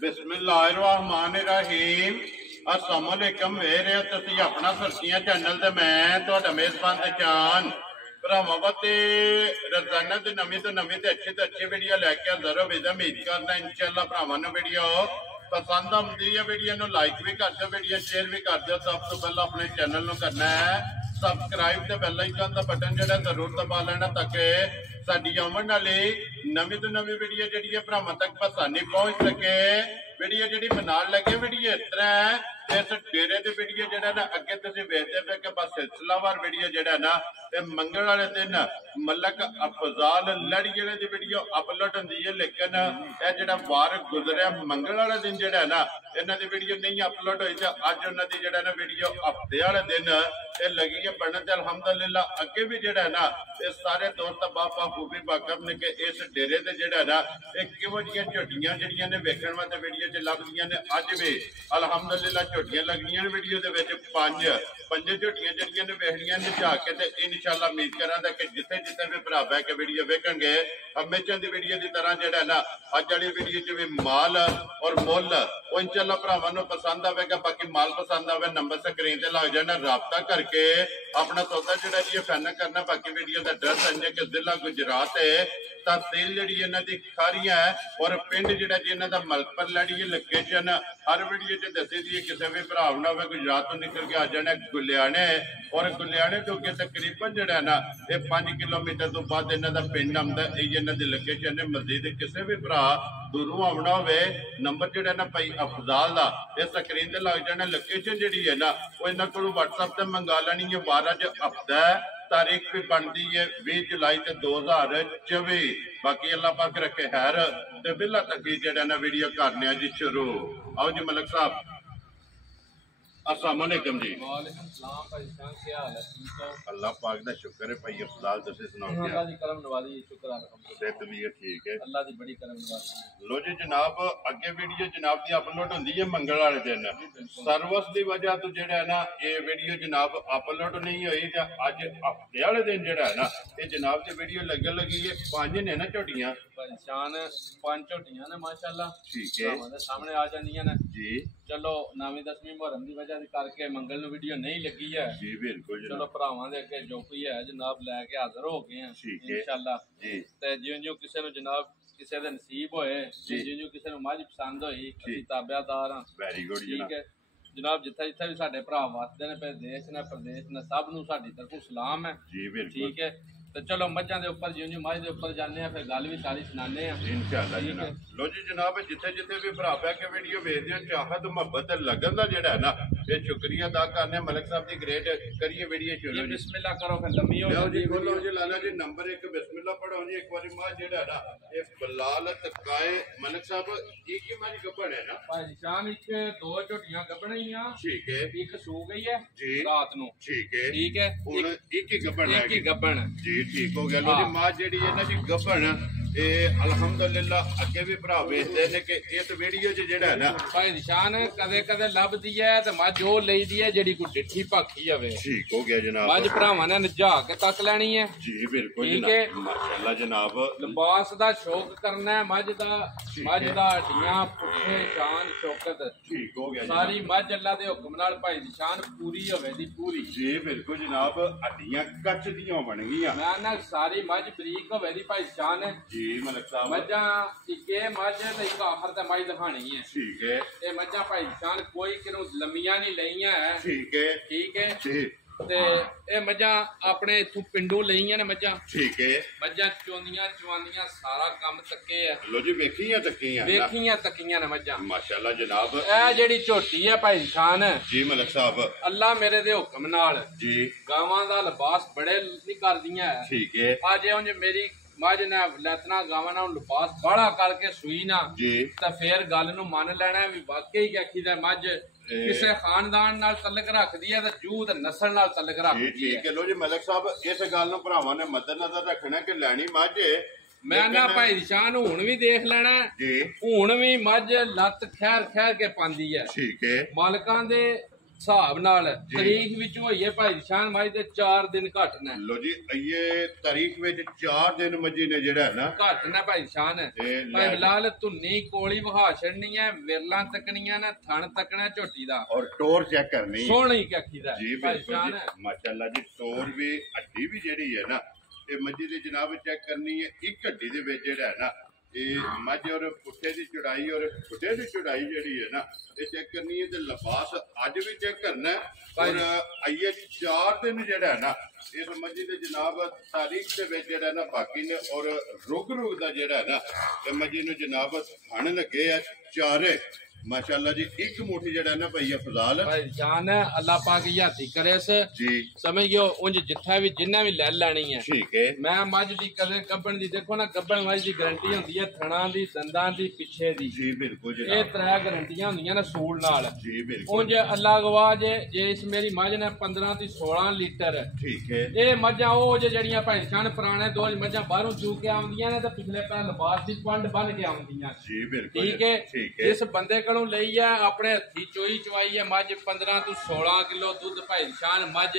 बिस्मिल्लाहिर्रहमानिर्रहीम। अस्सलाम वालेकुम वेरे तुसीं अपना सरसियां चैनल ते मैं तुहाडा मेज़बान दचान भरावां ते रोजाना दी नवीं तो नवीं ते अच्छी वीडियो लैके हाज़र हो। उम्मीद करना इंशाअल्लाह भरावां नूं वीडियो पसंद आउंदी है। वीडियो नूं लाइक भी कर दो, वीडियो शेयर भी कर दो। सब तो पहला अपने चैनल नूं करना है सबसक्राइब ते बेल आइकन दा बटन जिहड़ा जरूर दबा लेना ताकि साडी आउण वाली नवीं तो नवीं वीडियो जिहड़ी है भरावां तक आसानी पहुंच सके। वीडियो जिहड़ी बनाउण लगे वीडियो इस तरह है, इस डेरे दी वीडियो जिहड़ा ना अगे तुसीं वेखदे पे कि बस सिलसिलावार वीडियो जिहड़ा ना ते मंगल वाले दिन मलक अफजाल लड़ी जिहड़े दी वीडियो अपलोड हुंदी है, लेकिन यह जिहड़ा वार गुजरिया मंगल वाले दिन जिहड़ा ना इन्हां दी वीडियो नहीं अपलोड हुई ते अज उन्हां दी जिहड़ा ना वीडियो हफ्ते वाले दिन ये लगी है बनन ते अल्हम्दुलिल्लाह अगे भी जिहड़ा ना ये सारे दोस्त बापा खूबी बाकब ने कि इस डेरे ते जिहड़ा ना ये किहो जिहियां झोटियां जिहड़ियां ने वेखण वास्ते वीडियो च लभदियां ने। अज भी अल्हम्दुलिल्लाह झोटियां लगदियां ने वीडियो दे विच पंज झोटियां जिहड़ियां ने वेखणियां ने जा के ते इंशाअल्लाह उम्मीद करांगा कि जिथे जिथे भी भरा बह के वीडियो वेखणगे हमेशा दी वीडियो की तरह जिहड़ा ना अज वाली वीडियो च भी माल और मुल वो इंशाअल्लाह भरावां नूं पसंद आवेगा। बाकी माल पसंद आवे नंबर स्क्रीन ते लग जाना, राबता करके अपना सौदा जिहड़ा जी फाइनल करना। बाकी वीडियो का एड्रैस है कि जिला गुजरात है, तहसील जिहड़ी इन्हां दी खारियां है और पिंड जिहड़ा जी इन्हां दा मलकपुर लड़ी है। लोकेशन हर वीडियो च दसी दी है, किसी भी भरा ना होवे गुजरात तो निकल के आ जाना गुलियाने और गुलियाने तो अगे तकरीबन जिहड़ा ना ये 5 किलोमीटर तो बाद इन्हां दा पिंड आउंदा है। इन्हां दी लोकेशन है। मजीद किसी भी भरा दूरों आउणा होवे नंबर जिहड़ा ना भाई अफजाल दा इस स्क्रीन ते लग जाना। लोकेशन जिहड़ी है ना वो इन्हां कोलों WhatsApp ते मंगा लैनी है। 12 हफ्ता है, तारीख भी बनती है 20 जुलाई 2024। बाकी अल्लाह पाक रखे खैर ते बिल्ला तक जिहड़ा ना वीडियो करने जी शुरू। आओ जी मलिक साहब, अस्सलाम वालेकुम जी। वालेकुम सलाम भाई जान, क्या हाल है? ठीक हो? अल्लाह पाक दा शुक्र है भाई अफजाल तुसीं सुनाओ क्या? अल्लाह दी करम नवाजी, शुक्र अल्हम्दुलिल्लाह। सेहत भी है ठीक है, अल्लाह दी बड़ी करम नवाजी। लो जी जनाब अगे वीडियो जनाब दी अपलोड होंदी है मंगल वाले दिन। सर्विस की वजह तो जिहड़ा है ना ये वीडियो जनाब अपलोड नहीं हुई ते अज हफ्ते वाले दिन जिहड़ा है ना ये जनाब दी वीडियो लगन लगी है। 5 ने ना झोटियां भाई शान 5 झोटियां ने माशाअल्लाह, ठीक है हमारे सामने आ जांदियां ने जी। चलो 9वीं 10वीं मुहर्रम की वजह करके मंगल नूं वीडियो नहीं लगी है जी बिल्कुल चलो जनाब, भरावां दे अगे जो कोई है जनाब लैके हाजिर हो गए हैं ठीक है इंशाअल्लाह। जी ते जिउं किसी नूं जनाब किसी दे नसीब होए, जिउं किसी नूं मझ पसंद होई, असीं ताबेदार हां। वेरी गुड ठीक जनाब। है जनाब, जिथे जिथे भी साडे भरा वसदे ने देश ने प्रदेश ने सब नूं साडी तरफों सलाम है। जी बिल्कुल ठीक है तो चलो मझां दे उपर जिउं मझ दे उपर जाने आ, फिर गल भी सारी सुनाने आ इंशाअल्लाह ठीक है। जनाब। लो जी जनाब जिथे जिथे भी भरा बह के वीडियो वेखदे हो चाहत मुहब्बत लगन दा जिहड़ा है ना ये शुक्रिया अदा करने मलिक साहब दी ग्रेट करिए वीडियो ये चलो जी। बिस्मिल्लाह करो फिर लम्मी हो लो जी जाती खोलो वीडियो। जी लाला जी नंबर 1 बिस्मिल्लाह पढ़ो जी एक बारी मां जिहड़ा है ना ये बलाल तकाए मलिक साहब एक ही मारी गब्बड़ है ना भाई शान एक 2 झोटियां गबणियां, ठीक है एक सू गई है जी रात नूं ठीक है ठीक है, हुण एक ही गब्बड़ एक ही गबण जी ठीक हो गया। लो जी मां जिहड़ी है ना जी गब्बड़ ये अल्हम्दुलिल्लाह अगे भी भरा वेखदे ने कि इस वीडियो च जिहड़ा है ना भाई निशान कदे कदे लभदी है ते मझ ओ लईदी है जेडी कोई डिठी भाखी होवे। ठीक हो गया जनाब। मझ भरावां ने नजा के तक लैनी है जी बिल्कुल ठीक है। जनाब माशाअल्लाह जनाब। लिबास दा शौक करना है मझ दा हड्डियां पुट्ठे शान शौकत ठीक हो गया सारी मझ अल्लाह दे हुक्म नाल भाई निशान पूरी होवे दी पूरी। जी बिल्कुल जनाब हड्डियां कच दियां बन गईयां। मैं ना सारी मझ बरीक होवे दी भाई शान जी मलिक साहब मझां इके मझ ते एक आखर ते मझ दिखानी है ठीक है ये मझां भाई शान कोई किनू लम्मियां नहीं लईयां है ठीक है ठीक है जी ते ये मझां अपने इथों पिंडों लईयां ने मझां ठीक है मझां चोंदियां चवांदियां सारा काम तक्के है लो जी वेखियां तकियां वेखियां तकियां ने मझां माशाअल्लाह जनाब। ਇਹ ਜਿਹੜੀ ਝੋਟੀ है भाई निशान जी मलिक साहब अल्लाह मेरे दे हुक्म नाल जी गावां दा लिबास बड़े नहीं करदियां है। ठीक है आज उंज मेरी मझ ने लैतना गावां नाल लिबास बड़ा करके सुई ना जी ਤਾਂ ਫੇਰ ਗੱਲ ਨੂੰ ਮੰਨ ਲੈਣਾ ਵੀ ਵਾਕਈ ਕਿ ਆਖੀ ਦਾ ਮੱਝ ਕਿਸੇ ਖਾਨਦਾਨ ਨਾਲ ਤਲਕ ਰੱਖਦੀ ਹੈ ਤੇ ਜੂ ਤੇ ਨਸਲ ਨਾਲ ਤਲਕ जी ਰੱਖਦੀ ठीक ਹੈ। है। लो जी मलिक साहब इस गल नूं भरावां ने मद्देनजर रखना कि लैनी मझ ਮੈਂ ਨਾ ਭਾਈ ਸ਼ਾਹ ਨੂੰ ਹੁਣ ਵੀ ਦੇਖ ਲੈਣਾ जी ਹੁਣ ਵੀ ਮੱਝ ਲੱਤ ਖੈਰ ਖੈਰ ਕੇ ਪਾਉਂਦੀ ਹੈ। ठीक है ਮਾਲਕਾਂ ਦੇ ਹਿਸਾਬ ਨਾਲ ਤਰੀਕ ਵਿੱਚ ਹੋਈਏ ਭਾਈ ਸ਼ਾਨ ਮੱਝ ਦੇ 4 ਦਿਨ ਘੱਟ ਨੇ। ਲੋ ਜੀ ਇਹ ਤਾਰੀਖ ਵਿੱਚ 4 ਦਿਨ ਮੱਝੀ ਨੇ ਜਿਹੜਾ ਨਾ ਘੱਟ ਨਾ ਭਾਈ ਸ਼ਾਨ। ਭਾਈ ਬਲਾਲ ਧੁੰਨੀ ਕੋਲੀ ਵਹਾ ਛੜਨੀ ਹੈ, ਵਿਰਲਾਂ ਤੱਕਣੀਆਂ ਨੇ, ਥਣ ਤੱਕਣਾ ਝੋਟੀ ਦਾ ਔਰ ਟੋਰ ਚੈੱਕ ਕਰਨੀ ਸੋਹਣੀ ਕੱਖੀ ਦਾ ਜੀ ਭਾਈ ਬਿਲਕੁਲ ਸ਼ਾਨ। ਮਾਸ਼ਾਅੱਲਾ ਜੀ ਟੋਰ ਵੀ ਹੱਡੀ ਵੀ ਜਿਹੜੀ ਹੈ ਨਾ ਇਹ ਮੱਝੀ ਦੀ ਜਨਾਬ ਚੈੱਕ ਕਰਨੀ ਹੈ। ਇੱਕ ਹੱਡੀ ਦੇ ਵਿੱਚ ਜਿਹੜਾ ਹੈ ਨਾ ਇਹ ਮੱਝ ਔਰ ਪੁੱਠੇ ਦੀ ਚੌੜਾਈ ਔਰ ਖੁੱਡੇ ਦੀ ਚੌੜਾਈ ਜਿਹੜੀ ਹੈ ਨਾ ਇਹ ਚੈੱਕ ਕਰਨੀ ਹੈ ਤੇ ਲਿਬਾਸ ਅੱਜ ਵੀ ਚੈੱਕ ਕਰਨਾ ਹੈ। ਔਰ ਆਈਏ 4 ਦਿਨ ਜਿਹੜਾ ਹੈ ਨਾ ਇਸ ਮੱਝੀ ਦੇ ਜਨਾਬ ਤਾਰੀਖ ਦੇ ਵਿੱਚ ਜਿਹੜਾ ਨਾ ਬਾਕੀ ਨੇ ਔਰ ਰੁਗ ਦਾ ਜਿਹੜਾ ਹੈ ਨਾ ਇਹ ਮੱਝੀ ਨੂੰ ਜਨਾਬ ਥਣ ਲੱਗੇ ਆ ਚਾਰੇ माशाल्लाह जी। एक मुठी जड़ा ना भाई अफजाल भाई जान अल्लाह पाक यादी करे जी समझ गयो उंज जिथा भी जिन्ना भी ले लेनी है ठीक है। मैं मझ दी कदे गब्बन दी देखो ना गब्बन मझ दी गारंटी होंदी है थणा दी दंदां दी पिछे दी जी बिल्कुल जी। ये 3 गारंटियां होंदियां ना सूल नाल जी बिल्कुल। उंज अल्लाह गवाह जे इस मेरी मझ ने 15 दी 16 लीटर ठीक है। ये मझां ओ जड़ियां भाई शान पुराने दो मझां बाहरों चू के आउंदियां ने ते पिछले पैर लिबास दी पंड बन के आउंदियां जी बिल्कुल ठीक है। ठीक है। इस बंदे कोलों लई है अपने हथी चोई चवाई है मझ 15 तो 16 किलो दूध भाई शान मझ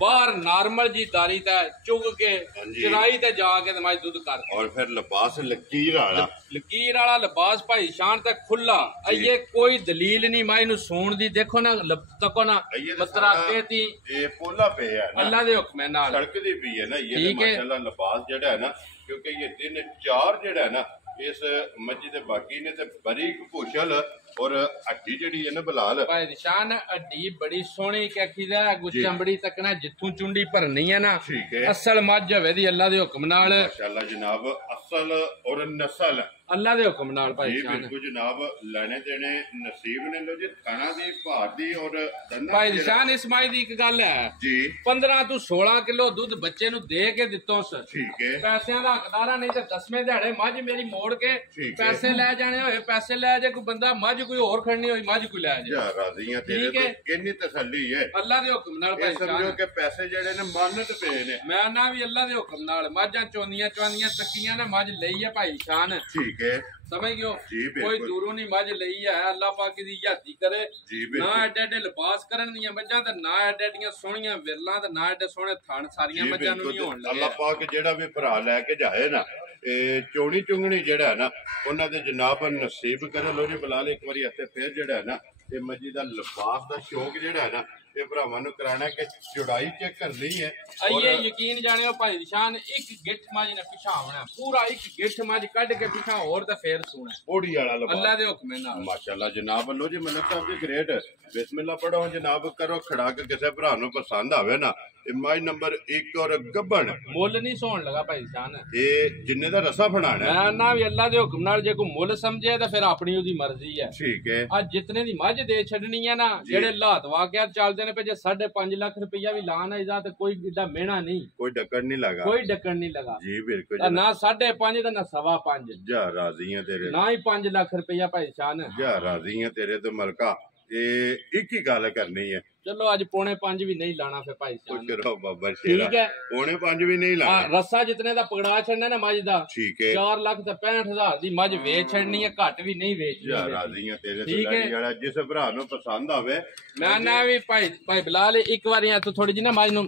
बाहर नॉर्मल जी दारी ता चुग के चराई ते जाके मझ दूध कर और फिर लिबास लकीर वाला लिबास भाई शान तक खुला ये कोई दलील नहीं मझ नु सूण दी देखो ना तको ना मतराके दी ये पोला पे है ना अल्लाह दे हुक्म नाल सड़कदी पई है ना ये माशाल्लाह लिबास जेड़ा है ना क्योंकि ये दिन 4 जेड़ा है ना इस मच्छी दे बाकी ने ते बारीक भूषल और हड्डी जड़ी है ना बलाल भाई निशान हड्डी बड़ी सोहनी कैखी दा चमड़ी तकना जिथों चुंडी भरनी है ना ठीक है। असल मझ होवे दी अल्लाह दे हुक्म नाल माशाल्लाह जनाब असल और नस्ल अल्लाह दे हुक्म नाल भाई जी बिल्कुल जनाब लेने देने नसीब ने लो जी थाना दी भार दी और दंदा भाई निशान इस माई दी एक गल है जी 15 तो 16 किलो दूध बच्चे नु दे के दित्तोस ठीक है। पैसिਆਂ ਦਾ ਹਕਦਾਰਾ ਨਹੀਂ ਤੇ 10ਵੇਂ ਦਿਹਾੜੇ ਮੱਝ ਮੇਰੀ ਮੋੜ ਕੇ ਪੈਸੇ ਲੈ ਜਾਣੇ ਹੋਏ ਪੈਸੇ ਲੈ ਜੇ ਕੋਈ ਬੰਦਾ ਮੱਝ ਕੋਈ ਹੋਰ ਖੜਨੀ ਹੋਈ ਮੱਝ ਕੋਈ ਲੈ ਜਾ ਰਾਜ਼ੀਆਂ ਤੇਰੇ ਤੋਂ ਕਿੰਨੀ ਤਸੱਲੀ ਹੈ ਅੱਲਾਹ ਦੇ ਹੁਕਮ ਨਾਲ ਭਾਈ ਸਮਝੋ ਕਿ ਪੈਸੇ ਜਿਹੜੇ ਨੇ ਮੰਨਤ ਪਏ ਨੇ ਮੈਂ ਨਾ ਵੀ ਅੱਲਾਹ ਦੇ ਹੁਕਮ ਨਾਲ ਮੱਝਾਂ ਚੋਂਦੀਆਂ ਚਵਾਂਦੀਆਂ ਤੱਕੀਆਂ ਨੇ ਮੱਝ ਲਈ ਹੈ ਭਾਈ ਸ਼ਾਨ ਠੀਕ ਹੈ समझ गयो कोई दूरों नहीं मझ लई है अल्लाह पाक दी यादी करे ना एडे एडे लिबास करन दियां मझां ते ना एडे एडियां सोहणियां विरलां ते ना एडे सोहणे थान सारियां मझां नु नहीं होण लगे। अल्लाह पाक जेड़ा भी भरा लेके जाए ना चोणी चुंगणी जेड़ा है ना उन्हां दे जनाब नसीब करे लो जी बलाल एक बारी हथे फिर जेड़ा है ना ते मजी दा लिबास दा शौक जेड़ा है ना ये भरावां नु कराना कि चौड़ाई चेक करनी है ये यकीन जानियो भाई निशान एक गिठ मझ ने पिछावना पूरा एक गिठ मझ कढ के पिछा और ते फिर सुना ओड़ी वाला लिबास अल्लाह दे हुक्म नाल माशाल्लाह जनाब लो जी मलक साहब जी ग्रेट बिस्मिल्लाह पढ़ो जनाब करो खड़ा के किसे भरा नु पसंद आवे ना माई नंबर 1 और गब्बन मुल नहीं सोन लगा भाई शान ये जिन्ने दा रसा फड़ाना मैं ना भी अल्लाह दे हुक्म नाल जे को मुल समझे तो फिर अपनी ओदी मर्जी है ठीक है। आज जितने दी मझ दे छड़नी है ना जेड़े हालात वाकया चलदे ने पे जे 5.5 लाख रुपया भी लाना इजा ते कोई एडा मेहना नहीं कोई डक्कन नहीं लगा जी बिल्कुल ना 5.5 ते ना 5.5 जा राजी है तेरे ना ही 5 लाख रुपया भाई शान जा राजी है तेरे तो मलका ये एक ही गल करनी है चलो आज 4.5 भी नहीं लाना फिर भाई ठीक है 4.5 भी नहीं लाना रस्सा जितने दा पकड़ा छड़ना ना मझ दा ठीक है 4,65,000 दी मझ वेच छड़नी है घट भी नहीं वेचनी यार राजी है तेरे तो लड़ी जिस भरा नु पसंद आवे मैं ना भी भाई बिलाल एक बार तो थोड़ी जी ना मझ नु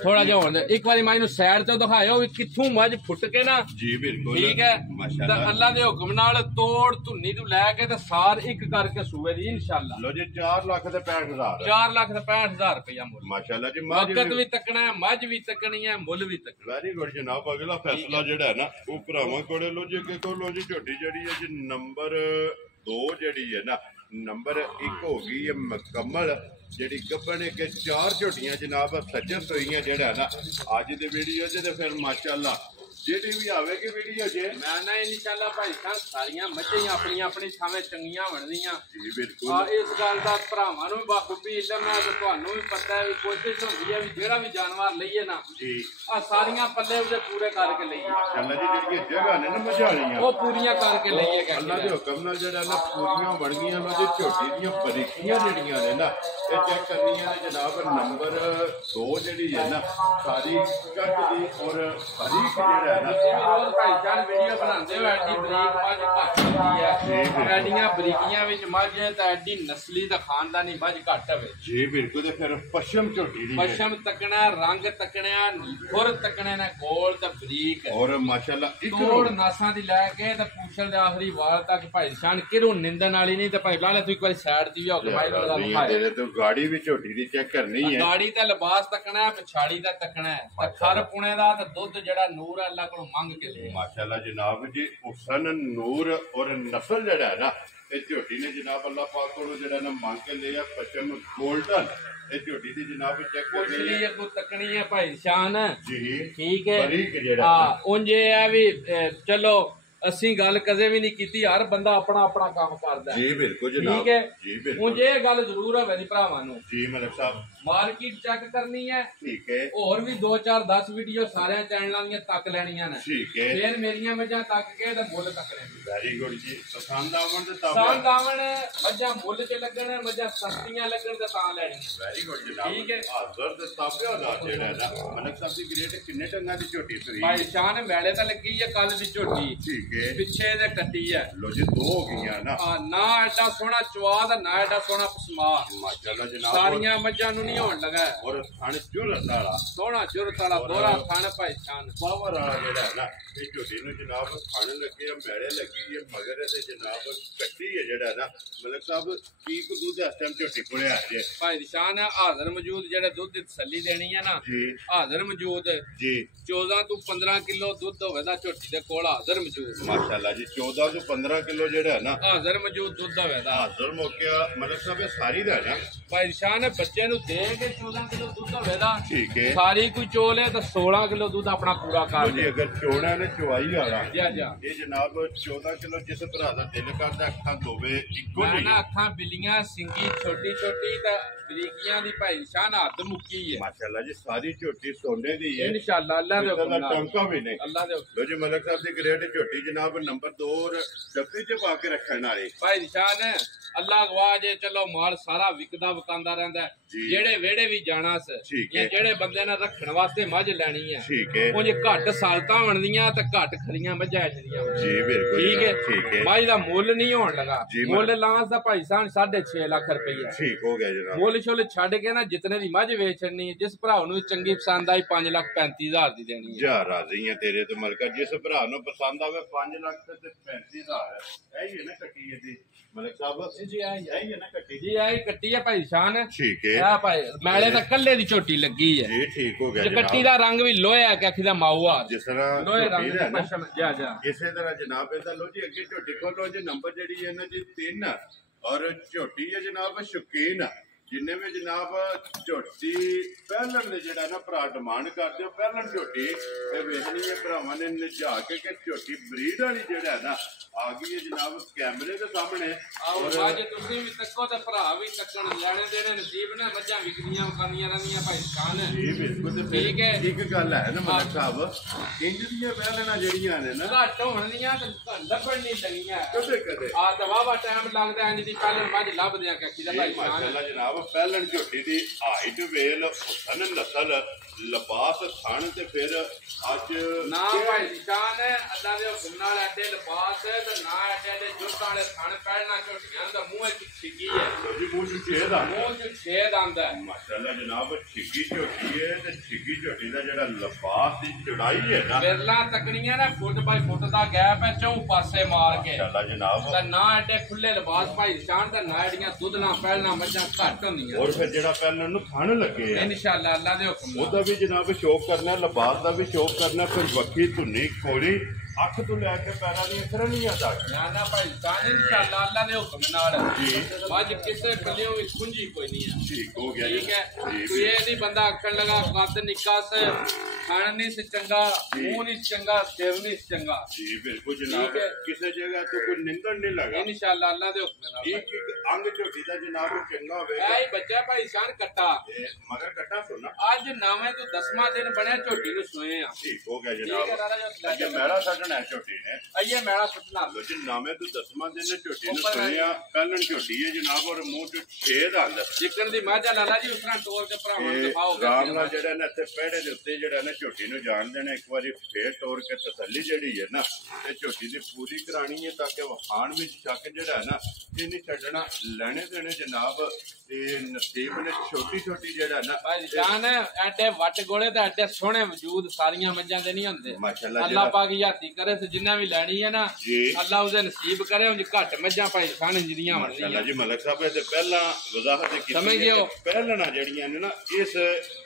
थोड़ा जा होने एक बार मझ नु साइड तो दिखायो किथों मझ फुट के ना जी बिल्कुल ठीक है माशाल्लाह अल्लाह दे हुक्म नाल तोड़ धुन्नी तू लेके ते सार एक करके सूबे दी इंशाल्लाह लो जी 4,65,000 4,65,000 रुपया मुल माशाल्लाह जी वक्त भी तकना है मझ भी तकनी है मुल भी तकना वेरी गुड जनाब अगला फैसला जेड़ा है ना वो भरावां कोले लो जी के लो जी झोटी जड़ी है जी नंबर 2 जड़ी है ना नंबर 1 हो गई है मुकम्मल जेड़ी गब्बन के 4 झोटियां जनाब सज्जन सोईयां जेड़ा है ना अज दी वीडियो च ते फिर माशाल्लाह जेडी भी आवेगी वीडियो जे मैं ना इंशाल्लाह भाई साहब सारियां मच्छियां अपनी अपनी थावे चंगियां बनदियां जी बिल्कुल इस गल दा भरावां नु बाखूबी इल्म है ते तुहानू भी पता है कोशिश होंदी है भी जेड़ा भी जानवर लईए ना जी आ सारियां पल्ले उदे पूरे करके लईए माशाल्लाह जी जेडी जगह ने ना मझाणियां ओ पूरीਆਂ करके लईए अल्लाह दे हुक्म नाल जेड़ा ना पूरीਆਂ बन गईयां लो जी झोटी ਦੀਆਂ बरीकियां जेड़ियां ने ना ਇਹ ਚੈੱਕ ਕਰਨੀਆਂ ਨੇ ਜਨਾਬ ਨੰਬਰ 2 ਜਿਹੜੀ ਹੈ ਨਾ ਸਾਰੀ ਕੱਟ ਦੀ ਔਰ ਬਰੀਕ ਜਿਹੜਾ ਹੈ ਨਾ ਇਹ ਵੀ ਰੋਜ਼ ਭਾਈ ਜਾਨ ਵੀਡੀਓ ਬਣਾਉਂਦੇ ਹੋ ਐਡੀ ਬਰੀਕ ਬਾਜ ਘੱਟ ਹੁੰਦੀ ਹੈ ਐਡੀਆਂ ਬਰੀਕੀਆਂ ਵਿੱਚ ਮੱਝ ਤਾਂ ਐਡੀ ਨਸਲੀ ਦਾ ਖਾਨਦਾਨੀ ਮੱਝ ਘੱਟ ਹੋਵੇ ਜੀ ਬਿਲਕੁਲ। ਤੇ ਫਿਰ ਪਸ਼ਮ ਝੋਟੀ ਦੀ ਪਸ਼ਮ ਤੱਕਣਾ, ਰੰਗ ਤੱਕਣਾ, ਖੁਰ ਤੱਕਣੇ ਨੇ ਗੋਲ ਤੇ ਬਰੀਕ ਔਰ ਮਾਸ਼ਾਅੱਲਾ ਤੋੜ ਨਾਸਾਂ ਦੀ ਲੈ ਕੇ ਤੇ ਪੂਛਲ ਦੇ ਆਖਰੀ ਵਾਲ ਤੱਕ ਭਾਈ ਨਿਸ਼ਾਨ ਕਿਰੋਂ ਨਿੰਦਣ ਵਾਲੀ ਨਹੀਂ। ਤੇ ਭਾਈ ਲਾਲੇ ਤੂੰ ਇੱਕ ਵਾਰੀ ਸਾਈਡ ਤੇ ਹੋ ਕੇ ਭਾਈ ਲਗਾ ਤੇਰੇ ਤੋਂ ਗਾੜੀ ਵੀ ਝੋਟੀ ਦੀ ਚੈੱਕ ਕਰਨੀ ਹੈ। ਗਾੜੀ ਤੇ ਲਿਬਾਸ ਤੱਕਣਾ, ਪਛਾੜੀ ਦਾ ਤੱਕਣਾ ਤੇ ਖਰ ਪੁਣੇ ਦਾ ਤੇ ਦੁੱਧ ਜਿਹੜਾ ਨੂਰ ਅੱਲਾ ਕੋਲੋਂ ਮੰਗ ਕੇ ਲਿਆ ਮਾਸ਼ਾਅੱਲਾ ਜਨਾਬ ਜੀ। ਹੁਸਨ ਨੂਰ ਔਰ ਨਸਲ ਜਿਹੜਾ ਹੈ ਨਾ ਇਹ ਝੋਟੀ ਨੇ ਜਨਾਬ ਅੱਲਾਹ ਪਾਕ ਕੋਲੋਂ ਜਿਹੜਾ ਨਾ ਮੰਗ ਕੇ ਲਿਆ। ਪਸ਼ਮ ਗੋਲਡਨ ਇਹ ਝੋਟੀ ਦੀ ਜਨਾਬ ਚੈੱਕ ਕਰ ਲਈ ਅੱਗੋਂ ਤੱਕਣੀ ਹੈ ਭਾਈ ਨਿਸ਼ਾਨ ਜੀ ਠੀਕ ਹੈ। ਬਰੀਕ ਜਿਹੜਾ ਹਾਂ ਉਂਝ ਇਹ ਹੈ ਵੀ ਚਲੋ ਅਸੀਂ ਗੱਲ ਕਦੇ ਵੀ ਨਹੀਂ ਕੀਤੀ, ਹਰ ਬੰਦਾ ਆਪਣਾ ਆਪਣਾ ਕੰਮ ਕਰਦਾ ਜੀ ਬਿਲਕੁਲ ਜਨਾਬ ਠੀਕ ਹੈ ਜੀ ਬਿਲਕੁਲ। ਉਂਝ ਇਹ ਗੱਲ ਜ਼ਰੂਰ ਹੈ ਜੀ ਭਰਾਵਾਂ ਨੂੰ ਜੀ ਮਲਕ ਸਾਹਿਬ ਮਾਰਕੀਟ ਚੈੱਕ ਕਰਨੀ ਹੈ ਠੀਕ ਹੈ। ਹੋਰ ਵੀ 2 4 10 ਵੀਡੀਓ ਸਾਰਿਆਂ ਚੈਨਲਾਂ ਦੀਆਂ ਤੱਕ ਲੈਣੀਆਂ ਨੇ ਠੀਕ ਹੈ। ਫਿਰ ਮੇਰੀਆਂ ਮੱਝਾਂ ਤੱਕ ਕੇ ਤੇ ਮੁੱਲ ਤੱਕਣੇ ਵੈਰੀ ਗੁੱਡ ਜੀ। ਪਸੰਦ ਆਵਣ ਤੇ ਪਸੰਦ ਆਵਣ ਮੱਝਾਂ ਮੁੱਲ ਤੇ ਲੱਗਣ, ਮੱਝਾਂ ਸਸਤੀਆਂ ਲੱਗਣ ਤੇ ਤਾਂ ਲੈਣੀਆਂ। ਵੈਰੀ ਗੁੱਡ ਜਨਾਬ ਠੀਕ ਹੈ। ਹਾਜ਼ਰ ਤੇ ਤਾਬਿਆ ਦਾ ਜਿਹੜਾ ਨਾ ਮਲਕ ਸਾਹਿਬ ਦੀ ਗ੍ਰੇਡ ਕਿੰਨੇ ਟੰਗਾਂ ਦੀ ਝੋਟੀ ਸਰੀ ਭਾਈ ਸ਼ਾਨ ਮੈਲੇ ਤਾਂ ਲੱਗੀ ਹੈ ਕੱਲ ਦੀ ਝੋਟੀ ਠੀਕ ਹੈ। ਪਿੱਛੇ ਤੇ ਕੱਟੀ ਹੈ ਲੋ ਜੀ 2 ਹੋ ਗਈਆਂ ਨਾ ਨਾ ਐਡਾ ਸੋਹਣਾ ਚਵਾ ਤੇ ਨਾ ਐਡਾ ਸੋਹਣਾ ਪਸਮਾ ਮਾਸ਼ਾਅੱਲਾ ਜਨਾਬ। ਸਾਰੀਆਂ ਮੱਝਾਂ ਨੂੰ ਨਹੀਂ ਹੋਣ ਲੱਗਾ ਔਰ ਥਣ ਜੁਰਤ ਵਾਲਾ ਸੋਹਣਾ ਜੁਰਤ ਵਾਲਾ ਦੋਰਾ ਥਣ ਭਾਈ ਸ਼ਾਨ ਪਾਵਰ ਵਾਲਾ ਜਿਹੜਾ ਨਾ ਇਹ ਝੋਟੀ ਨੂੰ ਜਨਾਬ ਥਣ ਲੱਗੇ ਆ, ਮੈਲੇ ਲੱਗੀ ਹੈ ਮਗਰ ਤੇ ਜਨਾਬ ਕੱਟੀ ਹੈ ਜਿਹੜਾ ਨਾ ਮਲਕ ਸਾਹਿਬ ਕੀ ਕੁ ਦੁੱਧ ਇਸ ਟਾਈਮ ਝੋਟੀ ਕੋਲੇ ਆ ਜੇ ਭਾਈ ਨਿਸ਼ਾਨ ਹਾਜ਼ਰ ਮੌਜੂਦ ਜਿਹੜੇ ਦੁੱਧ ਦੀ ਤਸੱਲੀ ਦੇਣੀ ਹੈ ਨਾ ਜੀ ਹਾਜ਼ਰ ਮੌਜੂਦ ਜੀ 14 ਤੋਂ 15 ਕਿਲੋ ਦੁੱਧ ਹੋਵੇਗਾ ਝੋਟੀ ਦੇ ਕੋਲ ਹਾਜ਼ਰ ਮੌਜੂਦ ਮਾਸ਼ਾਅੱਲਾ ਜੀ। 14 ਤੋਂ 15 ਕਿਲੋ ਜਿਹੜਾ ਨਾ ਹਾਜ਼ਰ ਮੌਜੂਦ ਦੁੱਧ ਹੋਵੇਗਾ ਹਾਜ਼ਰ ਮੌਕਿਆ ਮਲਕ ਸਾਹਿਬ ਇਹ ਸਾਰੀ ਦਾ ਨਾ ਭਾਈ ਨਿਸ਼ਾਨ ਬੱਚੇ ਨੂੰ ਦੇ ਕੇ 14 ਕਿਲੋ ਦੁੱਧ ਹੋਵੇਗਾ ਠੀਕ ਹੈ। ਸਾਰੀ ਕੋਈ ਚੋਲ ਹੈ ਤਾਂ 16 ਕਿਲੋ ਦੁੱਧ ਆਪਣਾ ਪੂਰਾ ਕਰ ਜੀ ਅਗਰ ਚੋਣਾ ਨੇ ਚਵਾਈ ਵਾਲਾ ਜੀ ਇਹ ਜਨਾਬ 14 ਕਿਲੋ ਜਿਸ ਭਰਾ ਦਾ ਦਿਲ ਕਰਦਾ ਅੱਖਾਂ ਦੋਵੇ ਇੱਕੋ ਮੈਂ ਜਿਹੀ ਨਾ ਅੱਖਾਂ ਬਿੱਲੀਆਂ ਸਿੰਗੀ ਛੋਟੀ ਛੋਟੀ ਤਾਂ ਬਰੀਕੀਆਂ ਦੀ ਭਾਈ ਨਿਸ਼ਾਨ ਹੱਦ ਮੁੱਕੀ ਹੈ ਮਾਸ਼ਾਅੱਲਾ ਜੀ। ਸਾਰੀ ਝੋਟੀ ਸੋਨੇ ਦੀ ਹੈ ਇਨਸ਼ਾਅੱਲਾ ਅੱਲਾ ਦੇ ਹੁਕਮ ਨਾਲ ਟੰਕਾ ਵੀ ਨਹੀਂ ਅੱਲਾ ਦੇ ਹੁਕਮ ਲੋ ਜੀ ਮਲਕ ਸਾਹਿਬ ਦੀ ਗ੍ਰੇਡ ਝੋਟੀ ਜਨਾਬ ਨੰਬਰ 2 ਡੱਬੀ ਚ ਪਾ ਕੇ ਰੱਖਣ ਵਾਲੀ ਭਾਈ ਨਿਸ਼ਾਨ ਅੱਲਾ ਗਵਾਹ ਜੇ ਚਲੋ ਮਾਲ ਸਾਰਾ ਵਿਕਦਾ ਵਕਾਂਦਾ ਰਹਿੰਦਾ ਜਿਹੜੇ ਵਿਹੜੇ ਵੀ ਜਾਣਾ ਸ ਜਾਂ ਜਿਹੜੇ ਬੰਦੇ ਨਾਲ ਰੱਖਣ ਵਾਸਤੇ ਮੱਝ ਲੈਣੀ ਹੈ ਠੀਕ ਹੈ। ਉਹ ਜੇ ਘੱਟ ਸਾਲਤਾਂ ਬਣਦੀਆਂ ਤਾਂ ਘੱਟ ਖਰੀਆਂ ਮੱਝਾਂ ਜਾਂਦੀਆਂ ਜੀ ਬਿਲਕੁਲ ਠੀਕ ਹੈ। ਮੱਝ ਦਾ ਮੁੱਲ ਨਹੀਂ ਹੋਣ ਲੱਗਾ ਮੁੱਲ ਲਾਂਸ ਦਾ ਭਾਈ ਸਾਹਿਬ 6.5 ਲੱਖ ਰੁਪਈਆ ਠੀਕ ਹੋ ਗਿਆ ਜਨਾਬ। ਮੁੱਲ ਛੋਲੇ ਛੱਡ ਕੇ ਨਾ ਜਿਤਨੇ ਦੀ ਮੱਝ ਵੇਚਣੀ ਜਿਸ ਭਰਾ ਨੂੰ ਚੰਗੀ ਪਸੰਦ ਆਈ 5,35,000 ਦੀ ਦੇਣੀ ਹੈ। ਜਾ ਰਾਜ਼ੀ ਹੈ ਤੇਰੇ ਤੋਂ ਮਲਕਾ। ਜਿਸ ਭਰਾ ਨੂੰ ਪਸੰਦ ਆਵੇ 5 ਲੱਖ ਤੇ 35,000 ਇਹੀ ਹੈ ਨਾ ਕੱਟੀ ਇਹਦੀ ਮਲਕ ਸਾਹਿਬ ਜੀ ਆਈ ਹੈ ਨਾ ਕੱਟੀ ਜੀ ਆਈ ਕੱਟੀ ਹੈ ਭਾਈ ਸ਼ਾਨ ਠੀਕ ਹੈ। ਆ ਭਾਈ ਮੈਲੇ ਤਾਂ ਕੱਲੇ ਦੀ ਝੋਟੀ ਲੱਗੀ ਹੈ ਜੀ ਠੀਕ ਹੋ ਗਿਆ ਜਨਾਬ। ਕੱਟੀ ਦਾ ਰੰਗ ਵੀ ਲੋਹਾ ਹੈ ਕਿ ਅਖੀ ਦਾ ਮਾਊਆ ਜਿਸ ਤਰ੍ਹਾਂ ਲੋਹੇ ਰੰਗ ਦਾ ਪਸ਼ਮ ਜਾ ਇਸੇ ਤਰ੍ਹਾਂ ਜਨਾਬ ਇਹਦਾ ਲੋ ਜੀ ਅੱਗੇ ਝੋਟੀ ਖੋਲੋ ਜੀ ਨੰਬਰ ਜਿਹੜੀ ਹੈ ਨਾ ਜੀ 3 ਔਰ ਝੋਟੀ ਹੈ ਜਨਾਬ ਸ਼ੌਕੀਨ ਜਿੰਨੇ ਵੀ ਜਨਾਬ ਝੋਟੀ ਪਹਿਲਣ ਦੇ ਜਿਹੜਾ ਨਾ ਭਰਾ ਡਿਮਾਂਡ ਕਰਦੇ ਹੋ ਪਹਿਲਣ ਝੋਟੀ ਇਹ ਵੇਚਣੀ ਹੈ ਭਰਾਵਾਂ ਨੇ ਨਿਜਾ ਕੇ ਕਿ ਝੋਟੀ ਬਰੀਡ ਵਾਲੀ ਜਿਹੜਾ ਹੈ ਨਾ ਆ ਗਈ ਹੈ ਜਨਾਬ ਕੈਮਰੇ ਦੇ ਸਾਹਮਣੇ। ਆਓ ਅੱਜ ਤੁਸੀਂ ਵੀ ਤੱਕੋ ਤੇ ਭਰਾ ਵੀ ਤੱਕਣ ਲੈਣੇ ਦੇਣੇ ਨਸੀਬ ਨੇ ਮੱਝਾਂ ਵਿਕਦੀਆਂ ਵਕਾਨੀਆਂ ਰਹਿੰਦੀਆਂ ਭਾਈ ਖਾਨ ਜੀ ਬਿਲਕੁਲ ਤੇ ਠੀਕ ਹੈ। ਇੱਕ ਗੱਲ ਹੈ ਨਾ ਮਲਕ ਸਾਹਿਬ ਇੰਜ ਦੀਆਂ ਪਹਿਲਣਾ ਜਿਹੜੀਆਂ ਨੇ ਨਾ ਘੱਟ ਹੋਣ ਦੀਆਂ ਤੇ ਲੱਭਣ ਨਹੀਂ ਲੱਗੀਆਂ ਕਦੇ ਕਦੇ ਆ ਤਾਂ ਵਾਵਾ ਟਾਈਮ ਲੱਗਦਾ ਇੰਜ ਦੀ ਪਹਿਲਣ ਮੱਝ ਲੱਭਦੇ ਆ ਕਿ ਦਾ ਭਾਈ ਖਾਨ ਮਾਸ਼ਾਅੱਲਾ ਜਨਾਬ ਪਹਿਲਣ ਝੋਟੀ ਦੀ ਹਾਈਟ ਵੇਲ ਹੁਸਨ ਨਸਲ ਲਿਬਾਸ ਥਣ ਤੇ ਫਿਰ ਅੱਜ ਨਾ ਭਾਈ ਨਿਸ਼ਾਨ ਅੱਲਾ ਦੇ ਹੁਕਮ ਨਾਲ ਐਡੇ ਲਿਬਾਸ ਤੇ ਨਾ ਐਡੇ ਜੁੱਤ ਵਾਲੇ ਥਣ ਪਹਿਲਣਾ ਝੋਟੀਆਂ ਦਾ ਮੂੰਹ ਇੱਕ ਛਿੱਗੀ ਹੈ ਜੀ ਮੂੰਹ ਚ ਛੇਦ ਆ ਮੂੰਹ ਚ ਛੇਦ ਆਂਦਾ ਮਾਸ਼ਾਅੱਲਾ ਜਨਾਬ ਛਿੱਗੀ ਝੋਟੀ ਹੈ ਤੇ ਛਿੱਗੀ ਝੋਟੀ ਦਾ ਜਿਹੜਾ ਲਿਬਾਸ ਦੀ ਚੜਾਈ ਹੈ ਨਾ ਬਿਰਲਾ ਤਕੜੀਆਂ ਨਾ ਫੁੱਟ ਬਾਈ ਫੁੱਟ ਦਾ ਗੈਪ ਹੈ ਚੌਂ ਪਾਸੇ ਮਾਰ ਕੇ ਮਾਸ਼ਾਅੱਲਾ ਜਨਾਬ ਤਾਂ ਨਾ ਐਡੇ ਖੁੱਲੇ ਲਿਬਾਸ ਭਾਈ ਨਿਸ਼ਾਨ ਤੇ ਨਾ ਐਡੀਆਂ ਦੁੱਧਲਾਂ ਪਹਿਲਣਾ ਮੱਝਾਂ ਘੱਟ ਹੁੰਦੀਆਂ ਔਰ ਫਿਰ ਜਿਹੜਾ ਪਹਿਲਣ ਨੂੰ ਥਣ ਲੱਗੇ ਆ ਇਨਸ਼ਾਅੱਲਾ ਅੱਲਾ ਦੇ ਹੁਕਮ ਨਾਲ ਉਹਦਾ ਵੀ ਜਨਾਬ ਸ਼ੌਕ ਕਰਨਾ ਲਿਬਾਸ ਦਾ ਵੀ ਸ਼ੌਕ ਕਰਨਾ ਫਿਰ ਵੱਖੀ ਧੁੰਨੀ ਖੋੜੀ ਅੱਖ ਤੋਂ ਲੈ ਕੇ ਪੈਰਾਂ ਦੀਆਂ ਖਰਨੀਆਂ ਤੱਕ ਨਾ ਭਾਈ ਤਾਂ ਇਨਸ਼ਾਅੱਲਾ ਅੱਲਾ ਦੇ ਹੁਕਮ ਨਾਲ ਅੱਜ ਕਿਸੇ ਪੱਲਿਓਂ ਵੀ ਖੁੰਝੀ ਕੋਈ ਨਹੀਂ ਹੈ ਠੀਕ ਹੋ ਗਿਆ ਠੀਕ ਹੈ ਕੋਈ ਇਹ ਨਹੀਂ ਬੰਦਾ ਆਖਣ ਲਗਾ ਕੱਦ ਨਿੱਕਾ ਸੇ ਖਾਣ ਨਹੀਂ ਸੀ ਚੰਗਾ ਮੂੰਹ ਨਹੀਂ ਚੰਗਾ ਸਿਰ ਨਹੀਂ ਚੰਗਾ ਜੀ ਬਿਲਕੁਲ ਜਨਾਬ ਕਿਸੇ ਜਗ੍ਹਾ ਤੋਂ ਕੋਈ ਨਿੰਦਣ ਨਹੀਂ ਲਗਾ ਇਨਸ਼ਾਅੱਲਾ ਅੱਲਾ ਦੇ ਹੁਕਮ ਨਾਲ ਇੱਕ ਇੱਕ ਅੰਗ ਝੋਟੀ ਦਾ ਜਨਾਬ ਚੰਗਾ ਹੋਵੇ ਐ ਬੱਚਾ ਭਾਈ ਸ਼ਾਨ ਕੱਟਾ ਮਗਰ ਕੱਟਾ ਸੁਣਾ ਅੱਜ ਨਾਵੇਂ ਤੋਂ 10ਵਾਂ ਦਿਨ ਬਣਿਆ ਝੋਟੀ ਨੂੰ ਸੋਏ ਆ ਠੀਕ ਹੋ ਗਿਆ ਠੀਕ ਜਨਾਬ ਹੈ ਰਾਜਾ ਜੋ ਅੱਗੇ ਮੈਲਾ ਛੱਡਣਾ ਝੋਟੀ ਨੇ ਆਈਏ ਮੈਲਾ ਸੁੱਟਣਾ ਲੋ ਜੀ ਨਾਵੇਂ ਤੋਂ 10ਵਾਂ ਦਿਨ ਝੋਟੀ ਨੂੰ ਸੁਣਿਆ ਪਹਿਲਣ ਝੋਟੀ ਹੈ ਜਨਾਬ ਔਰ ਮੂੰਹ ਚ ਛੇਦ ਆਂਦਾ ਚਿਕਨ ਦੀ ਮਾਝਾ ਲਾਲਾ ਜੀ ਉਸ ਤਰ੍ਹਾਂ ਟੋਰ ਕੇ ਭਰਾਵਾਂ ਨੂੰ ਦਿਖਾਓ ਰਾਮ ਨਾਲ ਜਿਹੜਾ ਨਾ ਇੱਥੇ ਪਹਿੜੇ ਦੇ ਉੱਤੇ ਜਿਹੜਾ ਨਾ ਝੋਟੀ ਨੂੰ ਜਾਣ ਦੇਣਾ, ਇੱਕ ਵਾਰੀ ਫੇਰ ਤੋੜ ਕੇ ਤਸੱਲੀ ਜਿਹੜੀ ਹੈ ਨਾ ਤੇ ਝੋਟੀ ਦੀ ਪੂਰੀ ਕਰਾਣੀ ਹੈ, ਤਾਂ ਕਿ ਵਹਾਣ ਵਿੱਚ ਸ਼ੱਕ ਜਿਹੜਾ ਨਾ ਇਹ ਨਹੀਂ ਛੱਡਣਾ। ਲੈਣੇ ਦੇਣੇ ਜਨਾਬ ਤੇ ਨਸੀਬ ਨੇ ਛੋਟੀ ਛੋਟੀ ਜਿਹੜਾ ਨਾ ਭਾਈ ਜਾਨ ਐਡੇ ਵੱਟ ਗੋਲੇ ਤੇ ਐਡੇ ਸੋਹਣੇ ਵਜੂਦ ਸਾਰੀਆਂ ਮੱਝਾਂ ਦੇ ਨਹੀਂ ਹੁੰਦੇ। ਮਾਸ਼ਾਅੱਲਾ ਅੱਲਾਹ ਪਾਕ ਯਾਤੀ ਕਰੇ ਤੇ ਜਿੰਨਾ ਵੀ ਲੈਣੀ ਹੈ ਨਾ ਅੱਲਾਹ ਉਹਦੇ ਨਸੀਬ ਕਰੇ। ਉਂਝ ਘੱਟ ਮੱਝਾਂ ਭਾਈ ਖਾਣ ਜਿਹੜੀਆਂ ਮਾਸ਼ਾਅੱਲਾ ਜੀ ਮਲਕ ਸਾਹਿਬ ਤੇ ਪਹਿਲਾਂ ਵਜ਼ਾਹਤ ਕੀਤੀ ਪਹਿਲਣਾ ਜਿਹੜੀਆਂ ਨੇ ਨਾ ਇਸ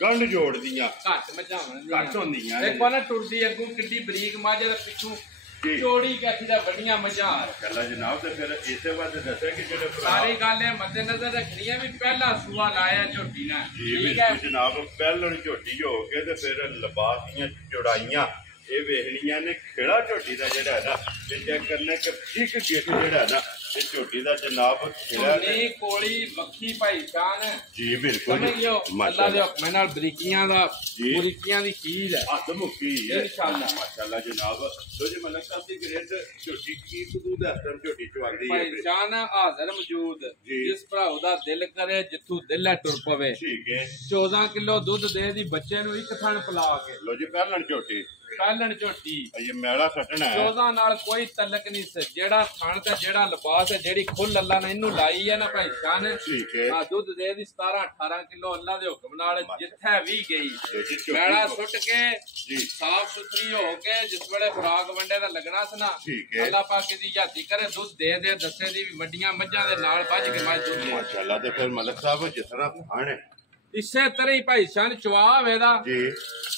ਗੰਢ ਜੋੜ ਦੀਆਂ ਘੱਟ ਮੱਝਾਂ ਘੱਟ ਹੁੰਦੀਆਂ ਇੱਕ ਵਾਰ ਨਾ ਟੁਰਦੀ ਅੱਗੋਂ ਕਿੱਡੀ ਬਰੀਕ ਮੱਝ ਤੇ ਪਿੱਛੋਂ ਚੋੜੀ ਕੈਥੀ ਦਾ ਵੱਡੀਆਂ ਮੱਝਾਂ। ਮਾਸ਼ਾਅੱਲਾ ਜਨਾਬ ਤੇ ਫਿਰ ਇਸੇ ਵਾਰ ਦੱਸਿਆ ਕਿ ਜਿਹੜੇ ਸਾਰੀ ਗੱਲ ਇਹ ਮੱਦੇ ਨਜ਼ਰ ਰੱਖਣੀ ਹੈ ਵੀ ਪਹਿਲਾ ਸੂਆ ਲਾਇਆ ਝੋਟੀ ਨੇ। ਠੀਕ ਹੈ ਜਨਾਬ, ਪਹਿਲਾਂ ਝੋਟੀ ਹੋ ਕੇ ਤੇ ਫਿਰ ਲਿਬਾਸ ਦੀਆਂ ਚੌੜਾਈਆਂ ਇਹ ਵੇਖਣੀਆਂ ਨੇ। ਖੇੜਾ ਝੋਟੀ ਦਾ ਜਿਹੜਾ ਹੈ ਨਾ ਤੇ ਚੈੱਕ ਕਰਨਾ ਕਿ ਠੀਕ ਗਿੱਟ ਜਿਹੜਾ ਨਾ ਤੇ ਝੋਟੀ ਦਾ ਜਨਾਬ ਖੇੜਾ ਨੇ ਕੋਲੀ ਵੱਖੀ ਭਾਈ ਜਾਨ ਜੀ ਬਿਲਕੁਲ ਅੱਲਾ ਦੇ ਹੁਕਮ ਨਾਲ ਬਰੀਕੀਆਂ ਦਾ ਬਰੀਕੀਆਂ ਦੀ ਚੀਜ਼ ਹੈ ਹੱਦ ਮੁੱਕੀ ਹੈ ਇਨਸ਼ਾਅੱਲਾ। ਮਾਸ਼ਾਅੱਲਾ ਜਨਾਬ ਤੋ ਜੀ ਮਲਕ ਸਾਹਿਬ ਦੀ ਗ੍ਰੇਡ ਝੋਟੀ ਕੀ ਸਦੂਦ ਅਸਰ ਝੋਟੀ ਚਵਾਂਦੀ ਹੈ ਭਾਈ ਜਾਨ ਹਾਜ਼ਰ ਮੌਜੂਦ ਜਿਸ ਭਰਾਉ ਦਾ ਦਿਲ ਕਰੇ ਜਿੱਥੋਂ ਦਿਲ ਹੈ ਟੁਰ ਪਵੇ। ਠੀਕ ਹੈ 14 ਕਿਲੋ ਦੁੱਧ ਦੇ ਦੀ ਬੱਚੇ ਨੂੰ ਇੱਕ ਥਣ ਪਿਲਾ ਕੇ। ਲੋ ਜੀ ਪਹਿਲਣ ਝੋਟੀ ਪਹਿਲਣ ਝੋਟੀ ਇਹ ਮੈਲਾ ਸੱਟਣਾ ਹੈ 14 ਨਾਲ ਕੋਈ ਤਲਕ ਨਹੀਂ ਸ ਜਿਹੜਾ ਥਣ ਤੇ ਜਿਹੜਾ ਲਿਬਾਸ ਹੈ ਜਿਹੜੀ ਖੁੱਲ ਅੱਲਾ ਨੇ ਇਹਨੂੰ ਲਾਈ ਹੈ ਨਾ ਭਾਈ ਜਾਨ। ਠੀਕ ਹੈ ਆ ਦੁੱਧ ਦੇ ਦੀ 17 18 ਕਿਲੋ ਅੱਲਾ ਦੇ ਹੁਕਮ ਨਾਲ ਜਿੱਥੇ ਵੀ ਗਈ ਮੈਲਾ ਸੁੱਟ ਕੇ ਸਾਫ ਸੁਥਰੀ ਹੋ ਕੇ ਜਿਸ ਵੇਲੇ ਖੁਰਾਕ ਵੰਡੇ ਦਾ ਲੱਗਣਾ ਸੀ ਨਾ ਅੱਲਾ ਪਾਕ ਦੀ ਯਾਤੀ ਕਰੇ ਦੁੱਧ ਦੇ ਦੇ ਦੱਸੇ ਦੀ ਵੀ ਵੱਡੀਆਂ ਮੱਝਾਂ ਦੇ ਨਾਲ ਵੱਜ ਕੇ ਮੱਝ ਦੁੱਧ ਮਾਸ਼ਾਅੱਲਾ। ਤੇ ਫਿਰ ਮਲਕ ਸਾਹਿਬ ਜਿਸ ਤਰ੍ਹਾਂ ਥਣ ਇਸੇ ਤਰ੍ਹਾਂ ਹੀ ਭਾਈ ਸਾਨ ਚਵਾ ਹੋਵੇ ਦਾ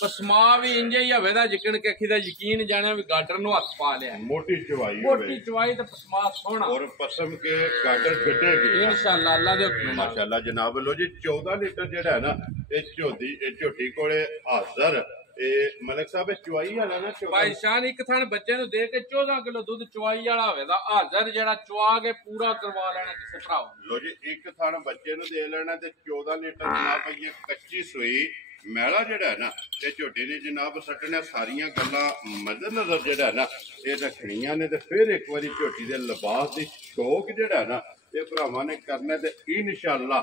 ਪਸਮਾ ਵੀ ਇੰਜ ਹੀ ਹੋਵੇ ਦਾ ਜਿਕਣ ਕਿ ਅੱਖੀ ਦਾ ਯਕੀਨ ਜਾਣਿਆ ਵੀ ਗਾਡਰ ਨੂੰ ਹੱਥ ਪਾ ਲਿਆ। ਮੋਟੀ ਚਵਾਈ ਮੋਟੀ ਚਵਾਈ ਤੇ ਪਸਮਾ ਸੋਹਣਾ ਔਰ ਪਸਮ ਕੇ ਗਾਡਰ ਕੱਢੇਗੀ ਇਨਸ਼ਾਅੱਲਾ ਅੱਲਾ ਦੇ ਹੁਕਮ ਨਾਲ। ਮਾਸ਼ਾਅੱਲਾ ਜਨਾਬ ਲੋ ਜੀ 14 ਲੀਟਰ ਜਿਹੜਾ ਹੈ ਨਾ ਇਹ ਝੋਟੀ ਕੋਲੇ ਹਾਜ਼ਰ ਇਹ ਮਲਕ ਸਾਹਿਬ ਚਵਾਈ ਵਾਲਾ ਨਾ ਭਾਈ ਸ਼ਾਨ ਇੱਕ ਥਣ ਬੱਚੇ ਨੂੰ ਦੇ ਕੇ 14 ਕਿਲੋ ਦੁੱਧ ਚਵਾਈ ਵਾਲਾ ਹੋਵੇ ਦਾ ਹਾਜ਼ਰ ਜਿਹੜਾ ਚਵਾ ਕੇ ਪੂਰਾ ਕਰਵਾ ਲੈਣਾ ਕਿਸੇ ਭਰਾ। ਲੋ ਜੀ ਇੱਕ ਥਣ ਬੱਚੇ ਨੂੰ ਦੇ ਲੈਣਾ ਤੇ 14 ਲੀਟਰ ਜਨਾਬ ਇਹ ਕੱਚੀ ਸੂਈ ਮੈਲਾ ਜਿਹੜਾ ਹੈ ਨਾ ਤੇ ਝੋਟੀ ਨੇ ਜਨਾਬ ਸੱਟਣਾ। ਸਾਰੀਆਂ ਗੱਲਾਂ ਮੱਦੇ ਨਜ਼ਰ ਜਿਹੜਾ ਨਾ ਇਹ ਰੱਖਣੀਆਂ ਨੇ ਤੇ ਫਿਰ ਇੱਕ ਵਾਰੀ ਝੋਟੀ ਦੇ ਲਿਬਾਸ ਦੀ ਸ਼ੌਕ ਜਿਹੜਾ ਨਾ ਇਹ ਭਰਾਵਾਂ ਨੇ ਕਰਨਾ ਤੇ ਇਨਸ਼ਾਅੱਲਾ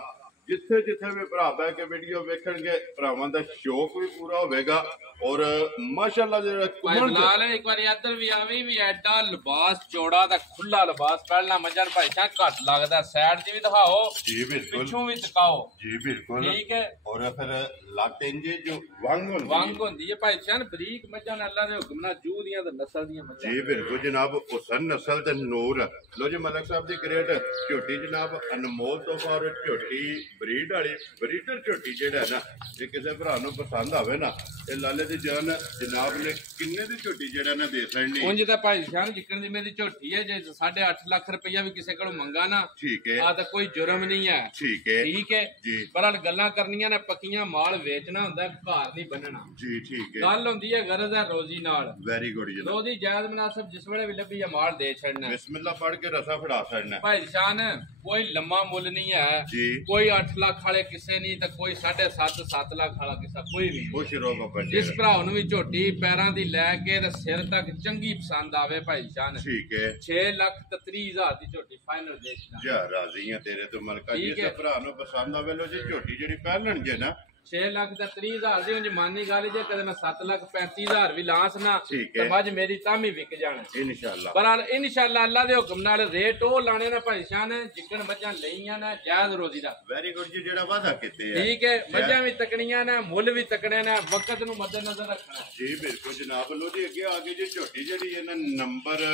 ਜਿੱਥੇ ਜਿੱਥੇ ਵੀ ਭਰਾ ਬਹਿ ਕੇ ਵੀਡੀਓ ਵੇਖਣਗੇ ਭਰਾਵਾਂ ਦਾ ਸ਼ੌਕ ਵੀ ਪੂਰਾ ਹੋਵੇਗਾ। ਔਰ ਮਾਸ਼ਾਅੱਲਾ ਜਿਹੜਾ ਫਿਲਹਾਲ ਇੱਕ ਵਾਰੀ ਇੱਧਰ ਵੀ ਆਵੀਂ ਵੀ ਐਡਾ ਲਿਬਾਸ ਚੌੜਾ ਤੇ ਖੁੱਲਾ ਲਿਬਾਸ ਪਹਿਲਾਂ ਮੱਝਾਂ ਭਾਈ ਸਾਹਿਬ ਘੱਟ ਲੱਗਦਾ। ਸਾਈਡ 'ਚ ਵੀ ਦਿਖਾਓ ਜੀ ਬਿਲਕੁਲ ਪਿੱਛੋਂ ਵੀ ਦਿਖਾਓ ਜੀ ਬਿਲਕੁਲ ਠੀਕ ਹੈ। ਔਰ ਫਿਰ ਲੱਤ ਇੰਜੇ ਜੋ ਵੰਗ ਹੁੰਦੀ ਹੈ ਭਾਈ ਸਾਹਿਬ ਬਰੀਕ ਮੱਝਾਂ ਨੇ ਅੱਲਾ ਦੇ ਹੁਕਮ ਨਾਲ ਜੂਹ ਦੀਆਂ ਤੇ ਨਸਲ ਦੀਆਂ ਮੱਝਾਂ ਜੀ ਬਿਲਕੁਲ ਜਨਾਬ ਹੁਸਨ ਨਸਲ ਤੇ ਨੂਰ। ਲੋ ਜੀ ਮਲਕ ਸਾਹਿਬ ਦੀ ਗ੍ਰੇਡ ਝੋਟੀ ਜਨਾਬ ਅਨਮੋਲ ਤੋਹਫਾ ਔਰ ਝੋਟੀ ਬਰੀਡ ਵਾਲੀ ਬਰੀਡਰ ਝੋਟੀ ਜਿਹੜਾ ਨਾ ਜੇ ਕਿਸੇ ਭਰਾ ਨੂੰ ਪਸੰਦ ਆਵੇ ਨਾ ਇਹ ਲਾਲੇ ਦੀ ਜਾਨ ਜਨਾਬ ਨੇ ਕਿੰਨੇ ਦੀ ਝੋਟੀ ਜਿਹੜਾ ਨਾ ਦੇ ਸਕਣੀ। ਉਂਝ ਤਾਂ ਭਾਈ ਸਾਹਿਬ ਜਿੱਕਣ ਦੀ ਮੇਰੀ ਝੋਟੀ ਹੈ ਜੇ 8.5 ਲੱਖ ਰੁਪਇਆ ਵੀ ਕਿਸੇ ਕੋਲੋਂ ਮੰਗਾ ਨਾ ਠੀਕ ਹੈ ਆ ਤਾਂ ਕੋਈ ਜੁਰਮ ਨਹੀਂ ਹੈ। ਠੀਕ ਹੈ ਜੀ ਪਰ ਗੱਲਾਂ ਕਰਨੀਆਂ ਨੇ ਪੱਕੀਆਂ ਮਾਲ ਵੇਚਣਾ ਹੁੰਦਾ ਘਰ ਨਹੀਂ ਬੰਨਣਾ ਜੀ ਠੀਕ ਹੈ ਗੱਲ ਹੁੰਦੀ ਹੈ ਗਰਜ਼ ਹੈ ਰੋਜ਼ੀ ਨਾਲ। ਵੈਰੀ ਗੁੱਡ ਜੀ ਰੋਜ਼ੀ ਜਾਇਜ਼ ਮੁਨਾਸਬ ਜਿਸ ਵੇਲੇ ਵੀ ਲੱਭੀ ਮਾਲ ਦੇ ਛੱਡਣਾ ਬਿਸਮਿਲ੍ਲਾ ਪੜ ਕੇ ਰਸਾ ਫੜਾ ਛੱਡਣਾ। ਭਾਈ ਜਾਨ ਕੋਈ ਲੰਮਾ ਮੁੱਲ ਨਹੀਂ ਹੈ ਕੋਈ 8 ਲੱਖ ਵਾਲੇ ਕਿਸੇ ਨਹੀਂ ਤਾਂ ਕੋਈ 7.5 7 ਲੱਖ ਵਾਲਾ ਕਿਸੇ ਕੋਈ ਵੀ ਖੁਸ਼ ਰਹੋ ਬਾਬਾ ਜੀ। ਜਿਸ ਭਰਾ ਨੂੰ ਵੀ ਝੋਟੀ ਪੈਰਾਂ ਦੀ ਲੈ ਕੇ ਤੇ ਸਿਰ ਤੱਕ ਚੰਗੀ ਪਸੰਦ ਆਵੇ ਭਾਈ ਜਾਨ ਠੀਕ ਹੈ 6,30,000 ਦੀ ਝੋਟੀ ਫਾਈਨਲ ਦੇ ਦੇਣਾ। ਜਾ ਰਾਜ਼ੀ ਆ ਤੇਰੇ ਤੋਂ ਮਲਕਾ ਜਿਸ ਭਰਾ ਨੂੰ ਪਸੰਦ ਆਵੇ ਲੋ ਜੀ ਝੋਟੀ ਜਿਹੜੀ ਪਹਿਲਣ ਜੇ ਨਾ 6,30,000 ਦੀ ਉਂਝ ਮਾਨੀ ਗੱਲ ਜੇ ਕਦੇ ਮੈਂ 7,35,000 ਵੀ ਲਾਂਸ ਨਾ ਤੇ ਮੱਝ ਮੇਰੀ ਤਾਂ ਵੀ ਵਿਕ ਜਾਣਾ ਇਨਸ਼ਾਅੱਲਾ। ਪਰ ਇਨਸ਼ਾਅੱਲਾ ਅੱਲਾ ਦੇ ਹੁਕਮ ਨਾਲ ਰੇਟ ਉਹ ਲਾਣੇ ਨਾ ਭਾਈ ਸ਼ਾਨ ਜਿੱਕਣ ਮੱਝਾਂ ਲਈਆਂ ਨਾ ਜਾਇਜ਼ ਰੋਜ਼ੀ ਦਾ। ਵੈਰੀ ਗੁੱਡ ਜੀ ਜਿਹੜਾ ਵਾਦਾ ਕੀਤੇ ਆ ਠੀਕ ਹੈ ਮੱਝਾਂ ਵੀ ਤਕਣੀਆਂ ਨਾ ਮੁੱਲ ਵੀ ਤਕਣੇ ਨਾ ਵਕਤ ਨੂੰ ਮੱਦੇ ਨਜ਼ਰ ਰੱਖਣਾ ਜੀ ਬਿਲਕੁਲ ਜਨਾਬ। ਲੋ ਜੀ ਅੱਗੇ ਆ ਗਈ ਜੀ ਝੋਟੀ ਜਿਹੜੀ ਹੈ ਨਾ ਨੰਬਰ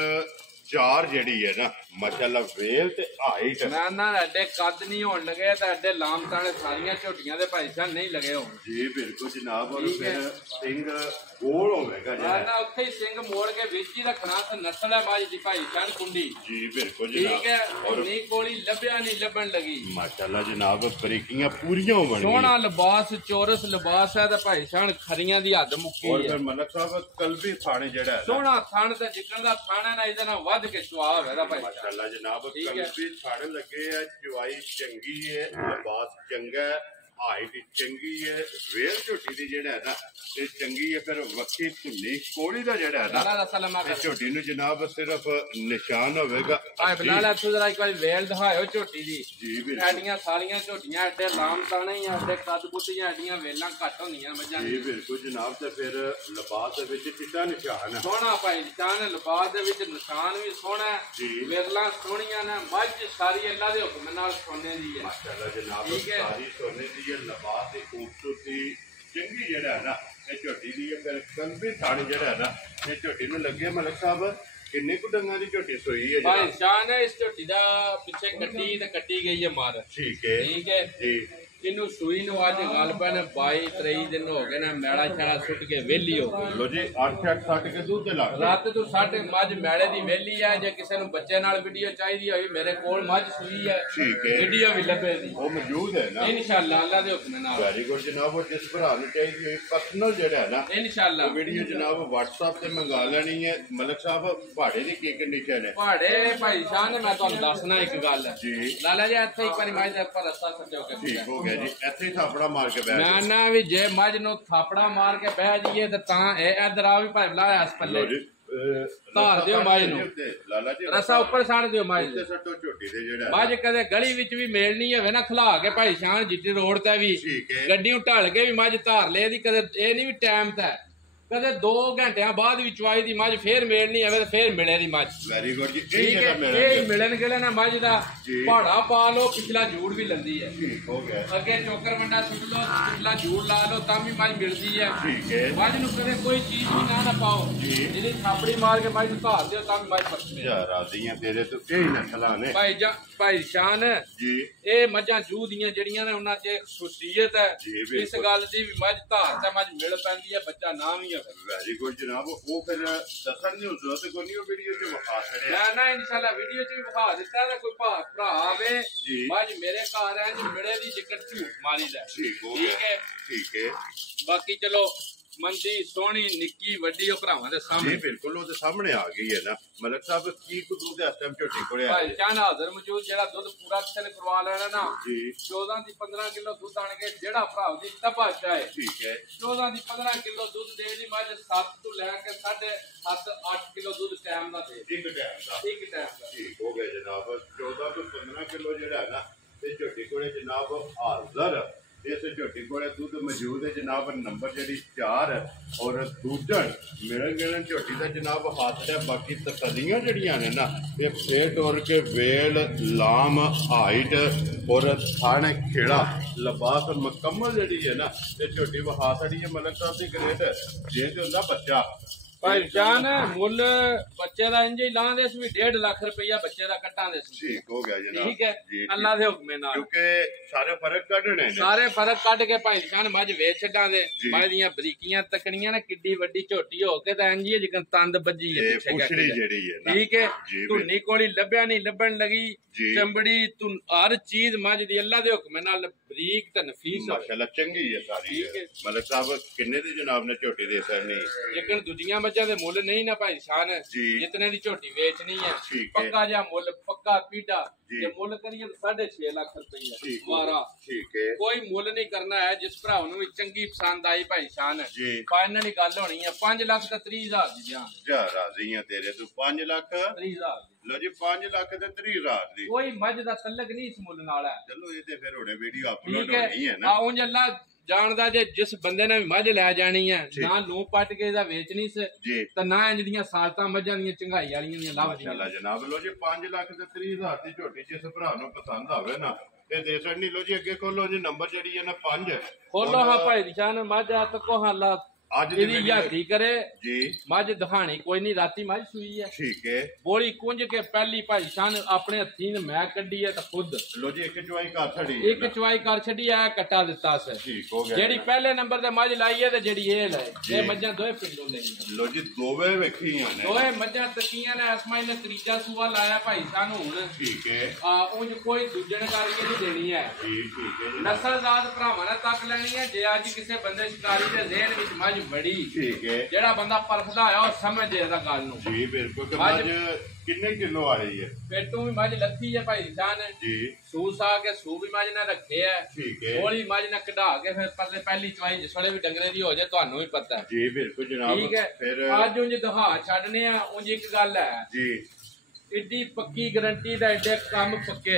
4 ਜਿਹੜੀ ਹੈ ਨਾ ਮਾਸ਼ਾਅੱਲਾ ਵੇਲ ਤੇ ਹਾਈਟ ਨਾ ਐਡੇ ਕੱਦ ਨਹੀਂ ਹੋਣ ਲਗੇ ਤਾਂ ਐਡੇ ਲਾਮ ਤਾਣੇ ਸਾਰੀਆਂ ਝੋਟੀਆਂ ਦੇ ਭਾਈ ਸਾਹਿਬ ਨਹੀਂ ਲਗੇ ਹੋਣ ਜੀ ਬਿਲਕੁਲ ਜਨਾਬ। ਔਰ ਫਿਰ ਸਿੰਘ ਗੋਲ ਹੋਵੇਗਾ ਨਾ ਉੱਥੇ ਹੀ ਸਿੰਘ ਮੋੜ ਕੇ ਵਿੱਚ ਹੀ ਰੱਖਣਾ ਤੇ ਨਸਲ ਹੈ ਮੱਝ ਦੀ ਭਾਈ ਸਾਹਿਬ ਕੁੰਡੀ ਜੀ ਬਿਲਕੁਲ ਜਨਾਬ। ਠੀਕ ਹੈ ਔਰ ਨੀ ਕੋਲੀ ਲੱਭਿਆ ਨਹੀਂ ਲੱਭਣ ਲੱਗੀ ਮਾਸ਼ਾਅੱਲਾ ਜਨਾਬ ਬਰੀਕੀਆਂ ਪੂਰੀਆਂ ਹੋ ਬਣੀਆਂ ਸੋਹਣਾ ਲਿਬਾਸ ਚੋਰਸ ਲਿਬਾਸ ਹੈ ਤੇ ਭਾਈ ਸਾਹਿਬ ਖਰੀਆਂ ਦੀ ਹੱਦ ਮੁੱਕੀ ਹੈ। ਔਰ ਫਿਰ ਮਲਕ ਸਾਹਿਬ ਕਲਬੀ ਥਾਣੇ ਜਿਹੜਾ ਸੋਹਣਾ ਥਣ ਤੇ ਜਿੱਕਣ ਦਾ ਥਾਣਾ ਨਾ ਇਹਦੇ ਨਾਲ ਵੱਧ ਕੇ ਸੁਆਹ ਹੋਵੇਗਾ ਭਾਈ ਮਾਸ਼ਾਅੱਲਾ ਜਨਾਬ। ਕਲਬੀ ਥਾਣੇ ਲੱਗੇ ਆ ਚਵਾਈ ਚੰਗੀ ਹੈ ਲਿਬਾਸ ਚੰਗਾ ਹੈ ਹਾਈਟ ਚੰਗੀ ਹੈ ਵੇਲ ਝੋਟੀ ਦੀ ਜਿਹੜਾ ਹੈ ਨਾ ਇਹ ਚੰਗੀ ਹੈ ਫਿਰ ਵੱਖੀ ਧੁੰਨੀ ਕੋਲੀ ਦਾ ਜਿਹੜਾ ਹੈ ਨਾ ਇਹ ਝੋਟੀ ਨੂੰ ਜਨਾਬ ਸਿਰਫ ਨਿਸ਼ਾਨ ਹੋਵੇਗਾ ਬਲਾਲ ਇੱਥੋਂ ਜਰਾ ਇੱਕ ਵਾਰੀ ਵੇਲ ਦਿਖਾਇਓ ਝੋਟੀ ਦੀ ਜੀ ਐਡੀਆਂ ਸਾਰੀਆਂ ਝੋਟੀਆਂ ਐਡੇ ਲਾਮ ਤਾਣੇ ਹੀ ਐਡੇ ਕੱਦ ਕੁੱਤੀਆਂ ਐਡੀਆਂ ਵੇਲਾਂ ਘੱਟ ਹੁੰਦੀਆਂ ਮੱਝਾਂ ਜੀ ਬਿਲਕੁਲ ਜਨਾਬ ਤੇ ਫਿਰ ਲਿਬਾਸ ਦੇ ਵਿੱਚ ਚਿੱਟਾ ਨਿਸ਼ਾਨ ਹੈ ਸੋਹਣਾ ਭਾਈ ਨਿਸ਼ਾਨ ਲਿਬਾਸ ਦੇ ਵਿੱਚ ਨਿਸ਼ਾਨ ਵੀ ਸੋਹਣਾ ਵੇਲਾਂ ਸੋਹਣੀਆਂ ਨੇ ਮੱਝ ਸਾਰੀ ਅੱਲਾ ਦੇ ਹੁਕਮ ਨਾਲ ਸੋਨੇ ਦੀ ਹੈ ਮਾਸ਼ਾਅੱਲਾ ਜਨਾਬ ਸਾਰੀ ਸੋਨੇ ਦੀ ਹੈ ਲਿਬਾਸ ਦੀ ਖੂਬਸੂਰਤੀ ਚੰਗੀ ਜਿਹੜਾ ਹੈ ਨਾ ਇਹ ਝੋਟੀ ਦੀ ਫਿਰ ਕਲਬੀ ਥਾਣੀ ਜਿਹੜਾ ਹੈ ਨਾ ਇਹ ਝੋਟੀ ਨੂੰ ਲੱਗੇ ਮਲਕ ਸਾਹਿਬ ਕਿੰਨੇ ਕੁ ਡੰਗਾਂ ਦੀ ਝੋਟੀ ਸੋਈ ਹੈ ਭਾਈ ਸ਼ਾਨ ਹੈ ਇਸ ਝੋਟੀ ਦਾ ਪਿੱਛੇ ਕੱਟੀ ਤੇ ਕੱਟੀ ਗਈ ਹੈ ਮਾਰ ਠੀਕ ਹੈ ਜੀ ਇਹਨੂੰ ਸੂਈ ਨੂੰ ਅੱਜ ਗੱਲ ਪੈਣ 22-23 ਦਿਨ ਹੋ ਗਏ ਨਾ ਮੈਲਾ ਛਾਲਾ ਸੁੱਟ ਕੇ ਵਿਹਲੀ ਹੋ ਗਈ ਲੋ ਜੀ 8-8 ਸੱਟ ਕੇ ਦੁੱਧ ਲੱਗ ਰਾਤ ਤੂੰ 60 ਮੱਝ ਮੈਲੇ ਦੀ ਵਿਹਲੀ ਹੈ ਜੇ ਕਿਸੇ ਨੂੰ ਬੱਚੇ ਨਾਲ ਵੀਡੀਓ ਚਾਹੀਦੀ ਹੋਈ ਮੇਰੇ ਕੋਲ ਮੱਝ ਸੂਈ ਹੈ ਠੀਕ ਹੈ ਵੀਡੀਓ ਵੀ ਲੱਭੇ ਦੀ ਉਹ ਮੌਜੂਦ ਹੈ ਨਾ ਇਨਸ਼ਾਅੱਲਾ ਅੱਲਾ ਦੇ ਹੁਕਮ ਨਾਲ ਵੈਰੀ ਗੁੱਡ ਜਨਾਬ ਉਹ ਜਿਸ ਭਰਾ ਨੂੰ ਚਾਹੀਦੀ ਹੋਈ ਪਰਸਨਲ ਜਿਹੜਾ ਹੈ ਨਾ ਇਨਸ਼ਾਅੱਲਾ ਵੀਡੀਓ ਜਨਾਬ WhatsApp ਤੇ ਮੰਗਾ ਲੈਣੀ ਹੈ ਮਲਕ ਸਾਹਿਬ ਭਾੜੇ ਦੀ ਕੀ ਕੰਡੀਸ਼ਨ ਹੈ ਭਾੜੇ ਭਾਈ ਸ਼ਾਨ ਮੈਂ ਤੁਹਾਨੂੰ ਦੱਸਣਾ ਇੱਕ ਗੱਲ ਜੀ ਲਾਲਾ ਜੀ ਇੱਥੇ ਇੱਕ ਵਾਰੀ ਮੱਝ ਦੇ ਉੱਪਰ ਰੱਸਾ ਸੱਜੋ ਕੇ ਠੀਕ ਹੋ ਗਿਆ ਜੀ ਇੱਥੇ ਥਾਪੜਾ ਮਾਰ ਕੇ ਬਹਿ ਮੈਂ ਨਾ ਵੀ ਜੇ ਮੱਝ ਨੂੰ ਥਾਪੜਾ ਮਾਰ ਕੇ ਬਹਿ ਜਾਈਏ ਤਾਂ ਇਹ ਇਧਰ ਆ ਵੀ ਭਾਈ ਬਲਾ ਇਸ ਪੱਲੇ ਧਾਰ ਦਿਓ ਮੱਝ ਨੂੰ ਲਾਲਾ ਜੀ ਰਸਾ ਉੱਪਰ ਛੱਡ ਦਿਓ ਮੱਝ ਤੇ ਸੱਟੋ ਝੋਟੀ ਦੇ ਜਿਹੜਾ ਮੱਝ ਕਦੇ ਗਲੀ ਵਿੱਚ ਵੀ ਮੇਲਣੀ ਹੋਵੇ ਨਾ ਖਲਾ ਕੇ ਭਾਈ ਸ਼ਾਨ ਜਿੱਟੀ ਰੋਡ ਤੇ ਵੀ ਗੱਡੀ ਨੂੰ ਢਲ ਕੇ ਵੀ ਮੱਝ ਧਾਰ ਲੈ ਦੀ ਕਦੇ ਇਹ ਨਹੀਂ ਵੀ ਟਾਈਮ ਤੇ ਕਦੇ 2 ਘੰਟਿਆਂ ਬਾਅਦ ਵੀ ਚਵਾਈ ਦੀ ਮੱਝ ਫੇਰ ਮੇਲਣੀ ਆਵੇ ਤੇ ਫੇਰ ਮਿਲੇ ਦੀ ਮੱਝ ਵੈਰੀ ਗੁੱਡ ਜੀ ਇਹ ਮਿਲਣ ਗਲੇ ਨਾ ਮੱਝ ਦਾ ਪਹਾੜਾ ਪਾ ਲੋ ਪਿਛਲਾ ਜੂੜ ਵੀ ਲੰਦੀ ਹੈ ਠੀਕ ਹੋ ਗਿਆ ਅੱਗੇ ਚੋਕਰ ਵੰਡਾ ਸੁੱਟ ਲੋ ਪਿਛਲਾ ਜੂੜ ਲਾ ਲੋ ਤਾਂ ਵੀ ਮੱਝ ਮਿਲਦੀ ਹੈ ਠੀਕ ਹੈ ਮੱਝ ਨੂੰ ਕਦੇ ਕੋਈ ਚੀਜ਼ ਵੀ ਨਾ ਪਾਓ ਜਿਹਦੀ ਥਾਪੜੀ ਮਾਰ ਕੇ ਮੱਝ ਨੂੰ ਧਾਰ ਦਿਓ ਤਾਂ ਵੀ ਮੱਝ ਪੱਕਦੀ ਹੈ ਯਾਰ ਰਾਜ਼ੀਆਂ ਤੇਰੇ ਤੋਂ ਕਈ ਨਸਲਾਂ ਨੇ ਭਾਈ ਸ਼ਾਨ ਜੀ ਇਹ ਮੱਝਾਂ ਜੂ ਦੀਆਂ ਜਿਹੜੀਆਂ ਨੇ ਉਹਨਾਂ 'ਚ ਖੁਸ਼ੀਅਤ ਹੈ ਇਸ ਗੱਲ ਦੀ ਵੀ ਮੱਝ ਧਾਰ ਤੇ ਮੱਝ ਮਿਲ ਪੈਂਦੀ ਹੈ ਬੱਚਾ ਨਾ ਵੀ ਹੋਵੇ ਵੈਰੀ ਗੁੱਡ ਜਨਾਬ ਉਹ ਫਿਰ ਦੱਸਣ ਦੀ ਜ਼ਰੂਰਤ ਕੋਈ ਨਹੀਂ ਉਹ ਵੀਡੀਓ 'ਚ ਵਿਖਾ ਛੜਿਆ ਨਾ ਇਨਸ਼ਾਅੱਲਾ ਵੀਡੀਓ 'ਚ ਵੀ ਵਿਖਾ ਦਿੱਤਾ ਤਾਂ ਕੋਈ ਭਰਾ ਆਵੇ ਮੱਝ ਮੇਰੇ ਘਰ ਹੈ ਜੀ ਮਿਲੇ ਦੀ ਜ਼ਿਕਰ ਝੂਠ ਮਾਰੀ ਦਾ ਠੀਕ ਹੈ ਬਾਕੀ ਚਲੋ ਮੰਦੀ ਸੋਹਣੀ ਨਿੱਕੀ ਵੱਡੀ ਉਹ ਭਰਾਵਾਂ ਦੇ ਸਾਹਮਣੇ ਜੀ ਬਿਲਕੁਲ ਉਹਦੇ ਸਾਹਮਣੇ ਆ ਗਈ ਹੈ ਨਾ ਮਲਕ ਸਾਹਿਬ ਕੀ ਕੁ ਦੁੱਧ ਇਸ ਟਾਈਮ ਝੋਟੀ ਕੋਲੇ ਆ ਭਾਈ ਜਾਨ ਹਾਜ਼ਰ ਮੌਜੂਦ ਜਿਹੜਾ ਦੁੱਧ ਪੂਰਾ ਕਿਸੇ ਕਰਵਾ ਲੈਣਾ ਨਾ ਜੀ 14 ਦੀ 15 ਕਿਲੋ ਦੁੱਧ ਆਣ ਕੇ ਜਿਹੜਾ ਭਰਾ ਦੀ ਤਪਾਸ਼ਾ ਹੈ ਠੀਕ ਹੈ 14 ਦੀ 15 ਕਿਲੋ ਦੁੱਧ ਦੇ ਦੀ ਮੱਝ 7 ਤੋਂ ਲੈ ਕੇ 7.5-8 ਕਿਲੋ ਦੁੱਧ ਟਾਈਮ ਦਾ ਦੇ ਇੱਕ ਟਾਈਮ ਦਾ ਠੀਕ ਹੋ ਗਿਆ ਜਨਾਬ 14 ਤੋਂ 15 ਕਿਲੋ ਜਿਹੜਾ ਹੈ ਨਾ ਤੇ ਝੋਟੀ ਕੋਲੇ ਜਨਾਬ ਹਾਜ਼ਰ ਇਸ ਝੋਟੀ ਕੋਲੇ ਦੁੱਧ ਮੌਜੂਦ ਹੈ ਜਨਾਬ ਨੰਬਰ ਜਿਹੜੀ 4 ਔਰ ਦੂਜਣ ਮਿਲਣ ਝੋਟੀ ਦਾ ਜਨਾਬ ਹੱਥ ਦਾ ਬਾਕੀ ਤਸੱਲੀਆਂ ਜਿਹੜੀਆਂ ਨੇ ਨਾ ਇਹ ਫੇਟ ਔਰ ਕੇ ਵੇਲ ਲਾਮ ਹਾਈਟ ਔਰ ਥਾਣੇ ਖੇੜਾ ਲਿਬਾਸ ਮੁਕੰਮਲ ਜਿਹੜੀ ਹੈ ਨਾ ਤੇ ਝੋਟੀ ਵਹਾ ਸਾਡੀ ਹੈ ਮਲਕ ਸਾਹਿਬ ਦੀ ਗ੍ਰੇਟ ਜੇ ਤੇ ਹੁੰਦਾ ਬੱਚਾ ਭਾਈ ਜਾਨ ਮੁੱਲ ਬੱਚੇ ਦਾ ਇੰਜ ਹੀ ਲਾਂਦੇ ਸੀ ਵੀ 1.5 ਲੱਖ ਰੁਪਇਆ ਬੱਚੇ ਦਾ ਕੱਟਾਂਦੇ ਸੀ ਠੀਕ ਹੋ ਗਿਆ ਜਨਾਬ ਠੀਕ ਹੈ ਅੱਲਾ ਦੇ ਹੁਕਮ ਨਾਲ ਕਿਉਂਕਿ ਸਾਰੇ ਫਰਕ ਕੱਢਣੇ ਨੇ ਸਾਰੇ ਫਰਕ ਕੱਢ ਕੇ ਭਾਈ ਜਾਨ ਮੱਝ ਵੇਚ ਛੱਡਾਂਦੇ ਮੱਝ ਦੀਆਂ ਬਰੀਕੀਆਂ ਤਕੜੀਆਂ ਨੇ ਕਿੱਡੀ ਵੱਡੀ ਝੋਟੀ ਹੋ ਕੇ ਤਾਂ ਇੰਜ ਹੀ ਜਿਕਨ ਤੰਦ ਵੱਜੀ ਹੈ ਪੁੱਛੜੀ ਜਿਹੜੀ ਹੈ ਨਾ ਠੀਕ ਹੈ ਧੁੰਨੀ ਕੋਲੀ ਲੱਭਿਆ ਨਹੀਂ ਲੱਭਣ ਲੱਗੀ ਚੰਬੜੀ ਤੂੰ ਹਰ ਚੀਜ਼ ਮੱਝ ਦੀ ਅੱਲਾ ਦੇ ਹੁਕਮ ਨਾਲ ਬਰੀਕ ਤੇ ਨਫੀਸ ਮਾਸ਼ਾਅੱਲਾ ਚੰਗੀ ਹੈ ਸਾਰੀ ਮਲਕ ਸਾਹਿਬ ਕਿੰਨੇ ਦੀ ਜਨਾਬ ਨੇ ਝੋਟੀ ਦੇ ਸਰਨੀ ਲੇਕਿਨ ਦੂਜੀਆਂ ਮੱਝਾਂ ਦੇ ਮੁੱਲ ਨਹੀਂ ਨਾ ਭਾਈ ਸ਼ਾਨ ਜਿਤਨੇ ਦੀ ਝੋਟੀ ਵੇਚਣੀ ਹੈ ਪੱਕਾ ਜਿਹਾ ਮੁੱਲ ਪੱਕਾ ਪੀਡਾ ਜੇ ਮੁੱਲ ਕਰੀਏ ਤਾਂ 6.5 ਲੱਖ ਰੁਪਈਆ ਵਾਰਾ ਠੀਕ ਹੈ ਕੋਈ ਮੁੱਲ ਨਹੀਂ ਕਰਨਾ ਹੈ ਜਿਸ ਭਰਾ ਨੂੰ ਵੀ ਚੰਗੀ ਪਸੰਦ ਆਈ ਭਾਈ ਸ਼ਾਨ ਫਾਈਨਲ ਹੀ ਗੱਲ ਹੋਣੀ ਹੈ 5 ਲੱਖ ਤੇ 30,000 ਦੀ ਜਾਂ ਜਾ ਰਾਜ਼ੀਆਂ ਤੇਰੇ ਤੂੰ 5 ਲੱਖ 30,000 ਲੋ ਜੀ 5 ਲੱਖ ਤੇ 30,000 ਦੀ ਕੋਈ ਮੱਝ ਦਾ ਤਲਕ ਨਹੀਂ ਇਸ ਮੁੱਲ ਨਾਲ ਹੈ ਚਲੋ ਇਹ ਤੇ ਫਿਰ ਹੁਣੇ ਵੀਡੀਓ ਅਪਲੋਡ ਹੋਣੀ ਹੈ ਨਾ ਆ ਉਂਝ ਅੱਲਾ ਜਾਣਦਾ ਜੇ ਜਿਸ ਬੰਦੇ ਨੇ ਮੱਝ ਲੈ ਜਾਣੀ ਹੈ ਨਾ ਨੂੰ ਪੱਟ ਕੇ ਇਹਦਾ ਵੇਚਣੀ ਸੀ ਤਾਂ ਨਾ ਇੰਜ ਦੀਆਂ ਸਾਲਤਾਂ ਮੱਝਾਂ ਦੀਆਂ ਚੰਗਾਈ ਵਾਲੀਆਂ ਦੀਆਂ ਲੱਭਦੀਆਂ ਮਾਸ਼ਾਅੱਲਾ ਜਨਾਬ ਲੋ ਜੀ 5 ਲੱਖ ਤੇ 30,000 ਦੀ ਝੋਟੀ ਜਿਸ ਭਰਾ ਨੂੰ ਪਸੰਦ ਆਵੇ ਨਾ ਤੇ ਦੇ ਸਕਣੀ ਲੋ ਜੀ ਅੱਗੇ ਖੋਲੋ ਜੀ ਨੰਬਰ ਜਿਹੜੀ ਹੈ ਨਾ 5 ਖੋਲੋ ਹਾਂ ਭਾਈ ਨਿਸ਼ਾਨ ਮੱਝ ਆ ਤੱਕੋ ਹਾਲਾ ਅੱਜ ਇਹਦੀ ਯਾਦੀ ਕਰੇ ਜੀ ਮੱਝ ਦਿਖਾਣੀ ਕੋਈ ਨਹੀਂ ਰਾਤੀ ਮੱਝ ਸੂਈ ਹੈ ਠੀਕ ਹੈ ਬੋਲੀ ਕੁੰਝ ਕੇ ਪਹਿਲੀ ਭਾਈ ਸ਼ਾਨ ਆਪਣੇ ਹੱਥੀਂ ਮੈਂ ਕੱਢੀ ਹੈ ਤਾਂ ਖੁਦ ਲੋ ਜੀ ਇੱਕ ਚਵਾਈ ਕਰ ਛੱਡੀ ਇੱਕ ਚਵਾਈ ਕਰ ਛੱਡੀ ਆ ਕੱਟਾ ਦਿੱਤਾ ਸੀ ਠੀਕ ਹੋ ਗਿਆ ਜਿਹੜੀ ਪਹਿਲੇ ਨੰਬਰ ਤੇ ਮੱਝ ਲਾਈ ਹੈ ਤੇ ਜਿਹੜੀ ਇਹ ਲਾਏ ਇਹ ਮੱਝਾਂ ਦੋਵੇਂ ਪਿੰਡੋਂ ਲਈਆਂ ਲੋ ਜੀ ਦੋਵੇਂ ਵੇਖੀਆਂ ਨੇ ਦੋਵੇਂ ਮੱਝਾਂ ਤਕੀਆਂ ਨੇ ਇਸ ਮਹੀਨੇ ਤੀਜਾ ਸੂਆ ਲਾਇਆ ਭਾਈ ਸਾਨੂੰ ਹੁਣ ਠੀਕ ਹੈ ਉਂਝ ਕੋਈ ਦੂਜਣ ਕਰਕੇ ਨਹੀਂ ਦੇਣੀ ਹੈ ਠੀਕ ਹੈ ਨਸਲਜ਼ਾਦ ਭਰਾਵਾਂ ਨੇ ਤੱਕ ਲੈਣੀ ਹੈ ਜੇ ਅੱਜ ਕਿਸੇ ਬੰਦੇ ਸ਼ਿਕਾਰੀ ਦੇ ਜ਼ਿਹਨ ਵਿੱਚ ਮੱਝ ਮੱਝ ਬੜੀ ਠੀਕ ਹੈ ਜਿਹੜਾ ਬੰਦਾ ਪਰਖਦਾ ਆ ਉਹ ਸਮਝੇ ਇਹਦਾ ਗੱਲ ਨੂੰ ਜੀ ਬਿਲਕੁਲ ਕਿ ਮੱਝ ਕਿੰਨੇ ਕਿਲੋ ਆਈ ਹੈ ਪੇਟੂ ਵੀ ਮੱਝ ਲੱਥੀ ਹੈ ਭਾਈ ਜਾਨ ਜੀ ਸੂ ਸਾ ਕੇ ਸੂ ਵੀ ਮੱਝ ਨੇ ਰੱਖੇ ਹੈ ਠੀਕ ਹੈ ਹੋਲੀ ਮੱਝ ਨੇ ਕਢਾ ਕੇ ਫਿਰ ਪਰਲੇ ਪਹਿਲੀ ਚਵਾਈ ਜਿਸ ਵੇਲੇ ਵੀ ਡੰਗਰੇ ਦੀ ਹੋ ਜਾਏ ਤੁਹਾਨੂੰ ਵੀ ਪਤਾ ਹੈ ਜੀ ਬਿਲਕੁਲ ਜਨਾਬ ਠੀਕ ਹੈ ਫਿਰ ਅੱਜ ਉਂਝ ਦਹਾ ਛੱਡਨੇ ਆ ਉਂਝ ਇੱਕ ਗੱਲ ਹੈ ਜੀ ਇੱਡੀ ਪੱਕੀ ਗਰੰਟੀ ਦਾ ਐਡੇ ਕੰਮ ਪੱਕੇ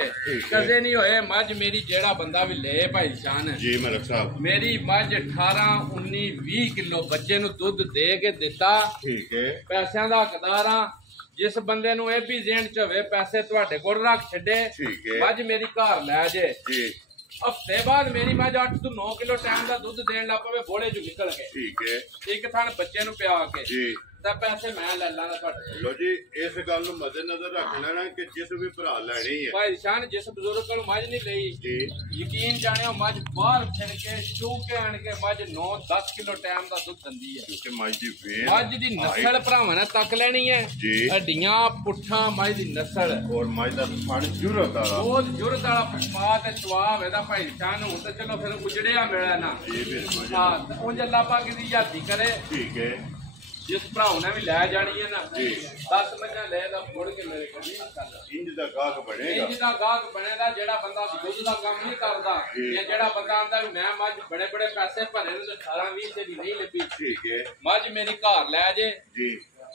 ਕਦੇ ਨਹੀਂ ਹੋਏ ਮੱਝ ਮੇਰੀ ਜਿਹੜਾ ਬੰਦਾ ਵੀ ਲੈ ਭਾਈ ਜਾਨ ਜੀ ਮਲਕ ਸਾਹਿਬ ਮੇਰੀ ਮੱਝ 18 19 20 ਕਿਲੋ ਬੱਚੇ ਨੂੰ ਦੁੱਧ ਦੇ ਕੇ ਦਿੱਤਾ ਠੀਕ ਹੈ ਪੈਸਿਆਂ ਦਾ ਹੱਕਦਾਰ ਆ ਜਿਸ ਬੰਦੇ ਨੂੰ ਇਹ ਵੀ ਜ਼ਿਹਨ ਚ ਹੋਵੇ ਪੈਸੇ ਤੁਹਾਡੇ ਕੋਲ ਰੱਖ ਛੱਡੇ ਮੱਝ ਮੇਰੀ ਘਰ ਲੈ ਜੇ ਜੀ ਹਫਤੇ ਬਾਅਦ ਮੇਰੀ ਮੱਝ 8 ਤੋਂ 9 ਕਿਲੋ ਟਾਈਮ ਦਾ ਦੁੱਧ ਦੇਣ ਲੱਗ ਪਵੇ ਬੋਲੇ ਚੋਂ ਨਿਕਲ ਕੇ ਠੀਕ ਹੈ ਇੱਕ ਥਣ ਬੱਚੇ ਨੂੰ ਪਿਆ ਕੇ ਜੀ ਤਾਂ ਪੈਸੇ ਮੈਂ ਲੈ ਲਾਂਗਾ ਤੁਹਾਡੇ ਲੋ ਜੀ ਇਸ ਗੱਲ ਨੂੰ ਮੱਦੇਨਜ਼ਰ ਰੱਖ ਲੈਣਾ ਕਿ ਜਿਸ ਵੀ ਭਰਾ ਲੈਣੀ ਹੈ ਭਾਈ ਸ਼ਾਨ ਜਿਸ ਬਜ਼ੁਰਗ ਕੋਲ ਮੱਝ ਨਹੀਂ ਲਈ ਜੀ ਯਕੀਨ ਜਾਣਿਓ ਮੱਝ ਬਾਹਰ ਫਿਰ ਕੇ ਚੂ ਕੇ ਆਣ ਕੇ ਮੱਝ 9-10 ਕਿਲੋ ਟਾਈਮ ਦਾ ਦੁੱਧ ਦਿੰਦੀ ਹੈ ਕਿਉਂਕਿ ਮੱਝ ਦੀ ਵੇਲ ਮੱਝ ਦੀ ਨਸਲ ਭਰਾਵਾਂ ਨੇ ਤੱਕ ਲੈਣੀ ਹੈ ਜੀ ਹੱਡੀਆਂ ਪੁੱਠਾਂ ਮੱਝ ਦੀ ਨਸਲ ਔਰ ਮੱਝ ਦਾ ਫਣ ਜੁਰਤ ਵਾਲਾ ਬਹੁਤ ਜੁਰਤ ਵਾਲਾ ਪਸ਼ਮਾ ਤੇ ਸਵਾਬ ਇਹਦਾ ਭਾਈ ਸ਼ਾਨ ਹੁਣ ਤਾਂ ਚਲੋ ਫਿਰ ਉਜੜਿਆ ਮਿਲਿਆ ਨਾ ਜੀ ਬਿਲਕੁਲ ਹਾਂ ਉਂਝ ਅੱਲਾ ਪਾਕ ਦੀ ਯਾਦੀ ਕਰੇ ਠੀਕ ਹੈ ਜਿਸ ਭਰਾਉ ਨੇ ਵੀ ਲੈ ਜਾਣੀ ਹੈ ਨਾ ਜੀ 10 ਮਹੀਨੇ ਲੈ ਦਾ ਫੋੜ ਕੇ ਮੇਰੇ ਕੋਲ ਨਹੀਂ ਇੰਜ ਦਾ ਗਾਹਕ ਬਣੇਗਾ ਇੰਜ ਦਾ ਗਾਹਕ ਬਣੇਗਾ ਜਿਹੜਾ ਬੰਦਾ ਦੁੱਧ ਦਾ ਕੰਮ ਨਹੀਂ ਕਰਦਾ ਜਾਂ ਜਿਹੜਾ ਬੰਦਾ ਆਂਦਾ ਵੀ ਮੈਂ ਮੱਝ ਬੜੇ ਬੜੇ ਪੈਸੇ ਭਰੇ ਨੇ 18-20 ਤੇ ਦੀ ਨਹੀਂ ਲੱਭੀ ਠੀਕ ਹੈ ਮੱਝ ਮੇਰੀ ਘਰ ਲੈ ਜੇ ਜੀ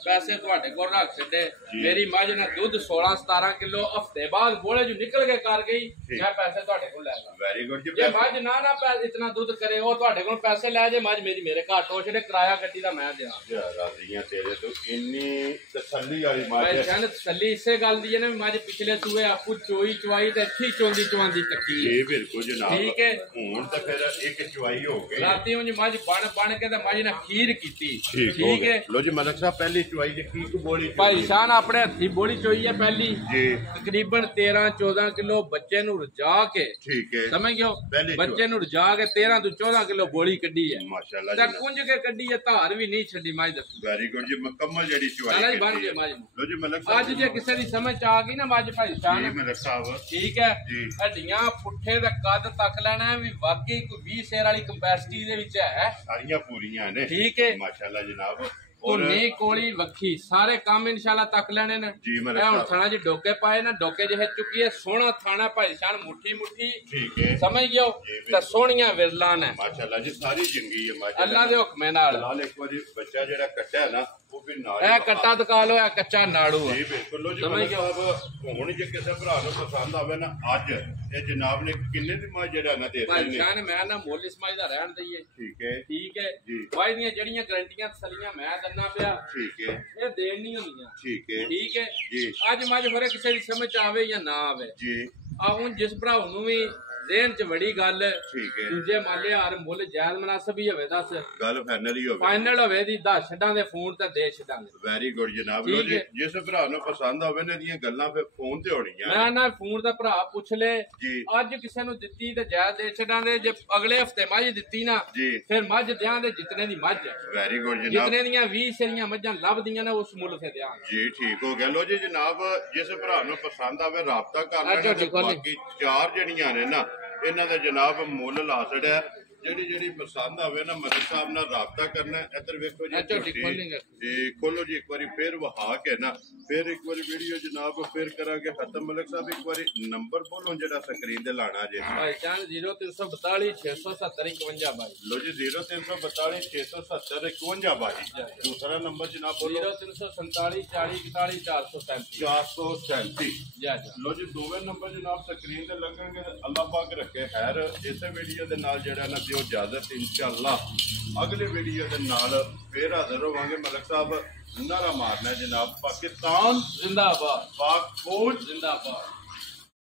ਪੈਸੇ ਤੁਹਾਡੇ ਕੋਲ ਰੱਖ ਛੱਡੇ ਮੇਰੀ ਮੱਝ ਨੇ ਦੁੱਧ 16-17 ਕਿਲੋ ਹਫਤੇ ਬਾਅਦ ਬੋਲੇ ਜੋ ਨਿਕਲ ਕੇ ਕਰ ਗਈ ਮੈਂ ਪੈਸੇ ਤੁਹਾਡੇ ਕੋਲ ਲੈ ਲਾ ਵੈਰੀ ਗੁੱਡ ਜੇ ਮੱਝ ਨਾ ਇਤਨਾ ਦੁੱਧ ਕਰੇ ਉਹ ਤੁਹਾਡੇ ਕੋਲ ਪੈਸੇ ਲੈ ਜੇ ਮੱਝ ਮੇਰੀ ਮੇਰੇ ਘਰ ਟੋਚ ਦੇ ਕਿਰਾਇਆ ਗੱਡੀ ਦਾ ਮੈਂ ਦਿਆਂ ਰਾਜ਼ੀਆਂ ਤੇਰੇ ਤੋਂ ਇੰਨੀ ਤਸੱਲੀ ਵਾਲੀ ਮੱਝ ਮੈਂ ਕਹਿੰਦਾ ਤਸੱਲੀ ਇਸੇ ਗੱਲ ਦੀ ਹੈ ਨਾ ਮੱਝ ਪਿਛਲੇ ਸੂਏ ਆਪੂ ਚੋਈ ਚਵਾਈ ਤੇ ਇੱਥੇ ਚੋਂਦੀ ਚਵਾਂਦੀ ਕੱਟੀ ਇਹ ਬਿਲਕੁਲ ਜਨਾਬ ਠੀਕ ਹੈ ਹੁਣ ਤਾਂ ਫਿਰ ਇੱਕ ਚਵਾਈ ਹੋ ਗਈ ਰਾਤੀ ਉਂਝ ਮੱਝ ਬਣ ਕੇ ਤੇ ਮੱਝ ਨੇ ਖੀਰ ਕੀਤੀ ਠੀਕ ਹੈ ਲੋ ਜੀ ਮਲਕ ਸਾਹਿਬ ਪਹਿਲੀ ਚਵਾਈ ਦੀ ਕੀ ਬੋਲੀ ਭਾਈ ਸ਼ਾਨ ਆਪਣੇ ਹੱਥੀ ਬੋਲੀ ਚੋਈ ਹੈ ਪਹਿਲੀ ਜੀ ਤਕਰੀਬਨ 13-14 ਕਿਲੋ ਬੱਚੇ ਨੂੰ ਰਜਾ ਕੇ ਠੀਕ ਹੈ ਸਮਝ ਗਿਓ ਬੱਚੇ ਨੂੰ ਰਜਾ ਕੇ 13 ਤੋਂ 14 ਕਿਲੋ ਬੋਲੀ ਕੱਢੀ ਹੈ ਮਾਸ਼ਾਅੱਲਾ ਤੇ ਕੁੰਝ ਕੇ ਕੱਢੀ ਹੈ ਧਾਰ ਵੀ ਨਹੀਂ ਛੱਡੀ ਮੱਝ ਦੱਸੋ ਵੈਰੀ ਗੁੱਡ ਜੀ ਮੁਕੰਮਲ ਜਿਹੜੀ ਚਵਾਈ ਬਣ ਗਈ ਮੱਝ ਲੋ ਜੀ ਮਲਕ ਸਾਹਿਬ ਅੱਜ ਜੇ ਕਿਸੇ ਦੀ ਸਮਝ ਆ ਗਈ ਨਾ ਮੱਝ ਭਾਈ ਸ਼ਾਨ ਮਲਕ ਸਾਹਿਬ ਠੀਕ ਹੈ ਹੱਡੀਆਂ ਪੁੱਠੇ ਦਾ ਕੱਦ ਤੱਕ ਲੈਣਾ ਵੀ ਵਾਕਈ ਕੋਈ 20 ਸ਼ੇਰ ਵਾਲੀ ਕੰਪੈਸਿਟੀ ਦੇ ਵਿੱਚ ਹੈ ਸਾਰੀਆਂ ਪੂਰੀਆਂ ਨੇ ਠੀਕ ਹੈ ਮਾਸ਼ਾਅੱਲਾ ਜਨਾਬ ਧੁੰਨੀ ਕੋਲੀ ਵੱਖੀ ਸਾਰੇ ਕੰਮ ਇਨਸ਼ਾਅੱਲਾ ਤੱਕ ਲੈਣੇ ਨੇ ਜੀ ਮੈਂ ਹੁਣ ਥਾਣਾ ਚ ਡੋਕੇ ਪਾਏ ਨਾ ਡੋਕੇ ਜਿਹੇ ਚੁੱਕੀ ਹੈ ਸੋਹਣਾ ਥਾਣਾ ਭਾਈ ਸ਼ਾਨ ਮੁੱਠੀ ਮੁੱਠੀ ਠੀਕ ਹੈ ਸਮਝ ਗਿਓ ਤਾਂ ਸੋਹਣੀਆਂ ਵਿਰਲਾਂ ਨੇ ਮਾਸ਼ਾਅੱਲਾ ਜੀ ਸਾਰੀ ਚੰਗੀ ਹੈ ਮਾਸ਼ਾਅੱਲਾ ਅੱਲਾ ਦੇ ਹੁਕਮੇ ਨਾਲ ਇੱਕ ਵਾਰੀ ਬੱਚਾ ਜਿਹੜਾ ਕੱਟਿਆ ਨਾ ਉਹ ਵੀ ਨਾਲ ਇਹ ਕੱਟਾ ਦਕਾ ਲੋ ਇਹ ਕੱਚਾ ਨਾੜੂ ਹੈ ਜੀ ਬਿਲਕੁਲ ਲੋ ਜੀ ਹੁਣ ਜੇ ਕਿਸੇ ਭਰਾ ਨੂੰ ਪਸੰਦ ਆਵੇ ਨਾ ਅੱਜ ਇਹ ਜਨਾਬ ਨੇ ਕਿੰਨੇ ਦੀ ਮੱਝ ਜਿਹੜਾ ਨਾ ਦੇ ਭਾਈ ਸ਼ਾਨ ਮੈਂ ਨਾ ਮੁੱਲ ਇਸ ਮੱਝ ਦਾ ਰਹਿਣ ਦਈਏ ਠੀਕ ਹੈ ਜੀ ਭਾਈ ਦੀਆਂ ਜਿਹੜੀਆਂ ਗਰੰਟੀਆਂ ਤਸੱਲੀਆਂ ਮੈਂ ਦੰਨਾ ਪਿਆ ਠੀਕ ਹੈ ਇਹ ਦੇਣ ਨਹੀਂ ਹੁੰਦੀਆਂ ਠੀਕ ਹੈ ਜੀ ਅੱਜ ਮੱਝ ਹੋਰੇ ਕਿਸੇ ਦੀ ਸਮਝ ਆਵੇ ਜਾਂ ਨਾ ਆਵੇ ਜੀ ਆ ਹੁਣ ਜਿਸ ਭਰਾ ਨੂੰ ਵੀ ਜ਼ੇਨ ਚ ਬੜੀ ਗੱਲ ਠੀਕ ਹੈ ਦੂਜੇ ਮਾਲੇ ਹਾਰ ਮੁੱਲ ਜਾਇਜ਼ ਮਨਾਸਬ ਹੀ ਹੋਵੇ ਦੱਸ ਗੱਲ ਫਾਈਨਲ ਹੀ ਹੋਵੇ ਫਾਈਨਲ ਹੋਵੇ ਦੀ 10 ਛੱਡਾਂ ਦੇ ਫੋਨ ਤੇ ਦੇ ਛੱਡਾਂਗੇ ਵੈਰੀ ਗੁੱਡ ਜਨਾਬ ਲੋ ਜੀ ਜਿਸ ਭਰਾ ਨੂੰ ਪਸੰਦ ਆਵੇ ਨੇ ਦੀਆਂ ਗੱਲਾਂ ਫਿਰ ਫੋਨ ਤੇ ਹੋਣੀਆਂ ਨਾ ਫੋਨ ਦਾ ਭਰਾ ਪੁੱਛ ਲੈ ਅੱਜ ਕਿਸੇ ਨੂੰ ਦਿੱਤੀ ਤੇ ਜਾਇਜ਼ ਦੇ ਛੱਡਾਂਗੇ ਜੇ ਅਗਲੇ ਹਫਤੇ ਮੱਝ ਦਿੱਤੀ ਨਾ ਫਿਰ ਮੱਝ ਦਿਆਂ ਦੇ ਜਿਤਨੇ ਦੀ ਮੱਝ ਵੈਰੀ ਗੁੱਡ ਜਨਾਬ ਜਿਤਨੇ ਦੀਆਂ 20 ਸ਼ੇਰੀਆਂ ਮੱਝਾਂ ਲੱਭਦੀਆਂ ਨੇ ਉਸ ਮੁੱਲ ਤੇ ਦਿਆਂ ਜੀ ਠੀਕ ਹੋ ਗਿਆ ਲੋ ਜੀ ਜਨਾਬ ਜਿਸ ਭਰਾ ਨੂੰ ਪਸੰਦ ਆਵੇ ਰਾਬਤਾ ਕਰ ਲੈਣਾ ਬਾਕੀ 4 ਜਿਹੜੀਆਂ ਨੇ ਨਾ ਇਹਨਾਂ ਦਾ ਜਨਾਬ ਮੁੱਲ ਲਾ ਛੜਿਆ ਜਿਹੜੀ ਪਸੰਦ ਆਵੇ ਨਾ ਮਦਦ ਸਾਹਿਬ ਨਾਲ ਰਾਬਤਾ ਕਰਨਾ ਇੱਧਰ ਵੇਖੋ ਜੀ ਖੋਲੋ ਜੀ ਇੱਕ ਵਾਰੀ ਫੇਰ ਵਹਾ ਕੇ ਨਾ ਫਿਰ ਇੱਕ ਵਾਰੀ ਵੀਡੀਓ ਜਨਾਬ ਫੇਰ ਕਰਾਂਗੇ ਖਤਮ ਮਲਕ ਸਾਹਿਬ ਇੱਕ ਵਾਰੀ ਨੰਬਰ ਬੋਲੋ ਜਿਹੜਾ ਸਕਰੀਨ ਤੇ ਲਾਣਾ ਜੇ ਭਾਈ ਜਾਨ 0342 670 51 22 ਲੋ ਜੀ 0342 670 51 22 ਦੂਸਰਾ ਨੰਬਰ ਜਨਾਬ ਬੋਲੋ 0347 40 41 437 ਲੋ ਜੀ ਦੋਵੇਂ ਨੰਬਰ ਜਨਾਬ ਸਕਰੀਨ ਤੇ ਲੱਗਣਗੇ ਅੱਲਾਹ ਪਾਕ ਰੱਖੇ ਖੈਰ ਇਸੇ ਵੀਡੀਓ ਦੇ ਨਾਲ ਜਿਹੜਾ ਨਾ ਦਿਓ ਇਜਾਜ਼ਤ ਇੰਸ਼ਾਅੱਲਾ ਅਗਲੇ ਵੀਡੀਓ ਦੇ ਨਾਲ ਫੇਰ ਹਾਜ਼ਰ ਹੋਵਾਂਗੇ ਮਲਕ ਸਾਹਿਬ ਨਾਰਾ ਮਾਰਨਾ ਜਨਾਬ ਪਾਕਿਸਤਾਨ ਜ਼ਿੰਦਾਬਾਦ ਪਾਕ ਫੌਜ ਜ਼ਿੰਦਾਬਾਦ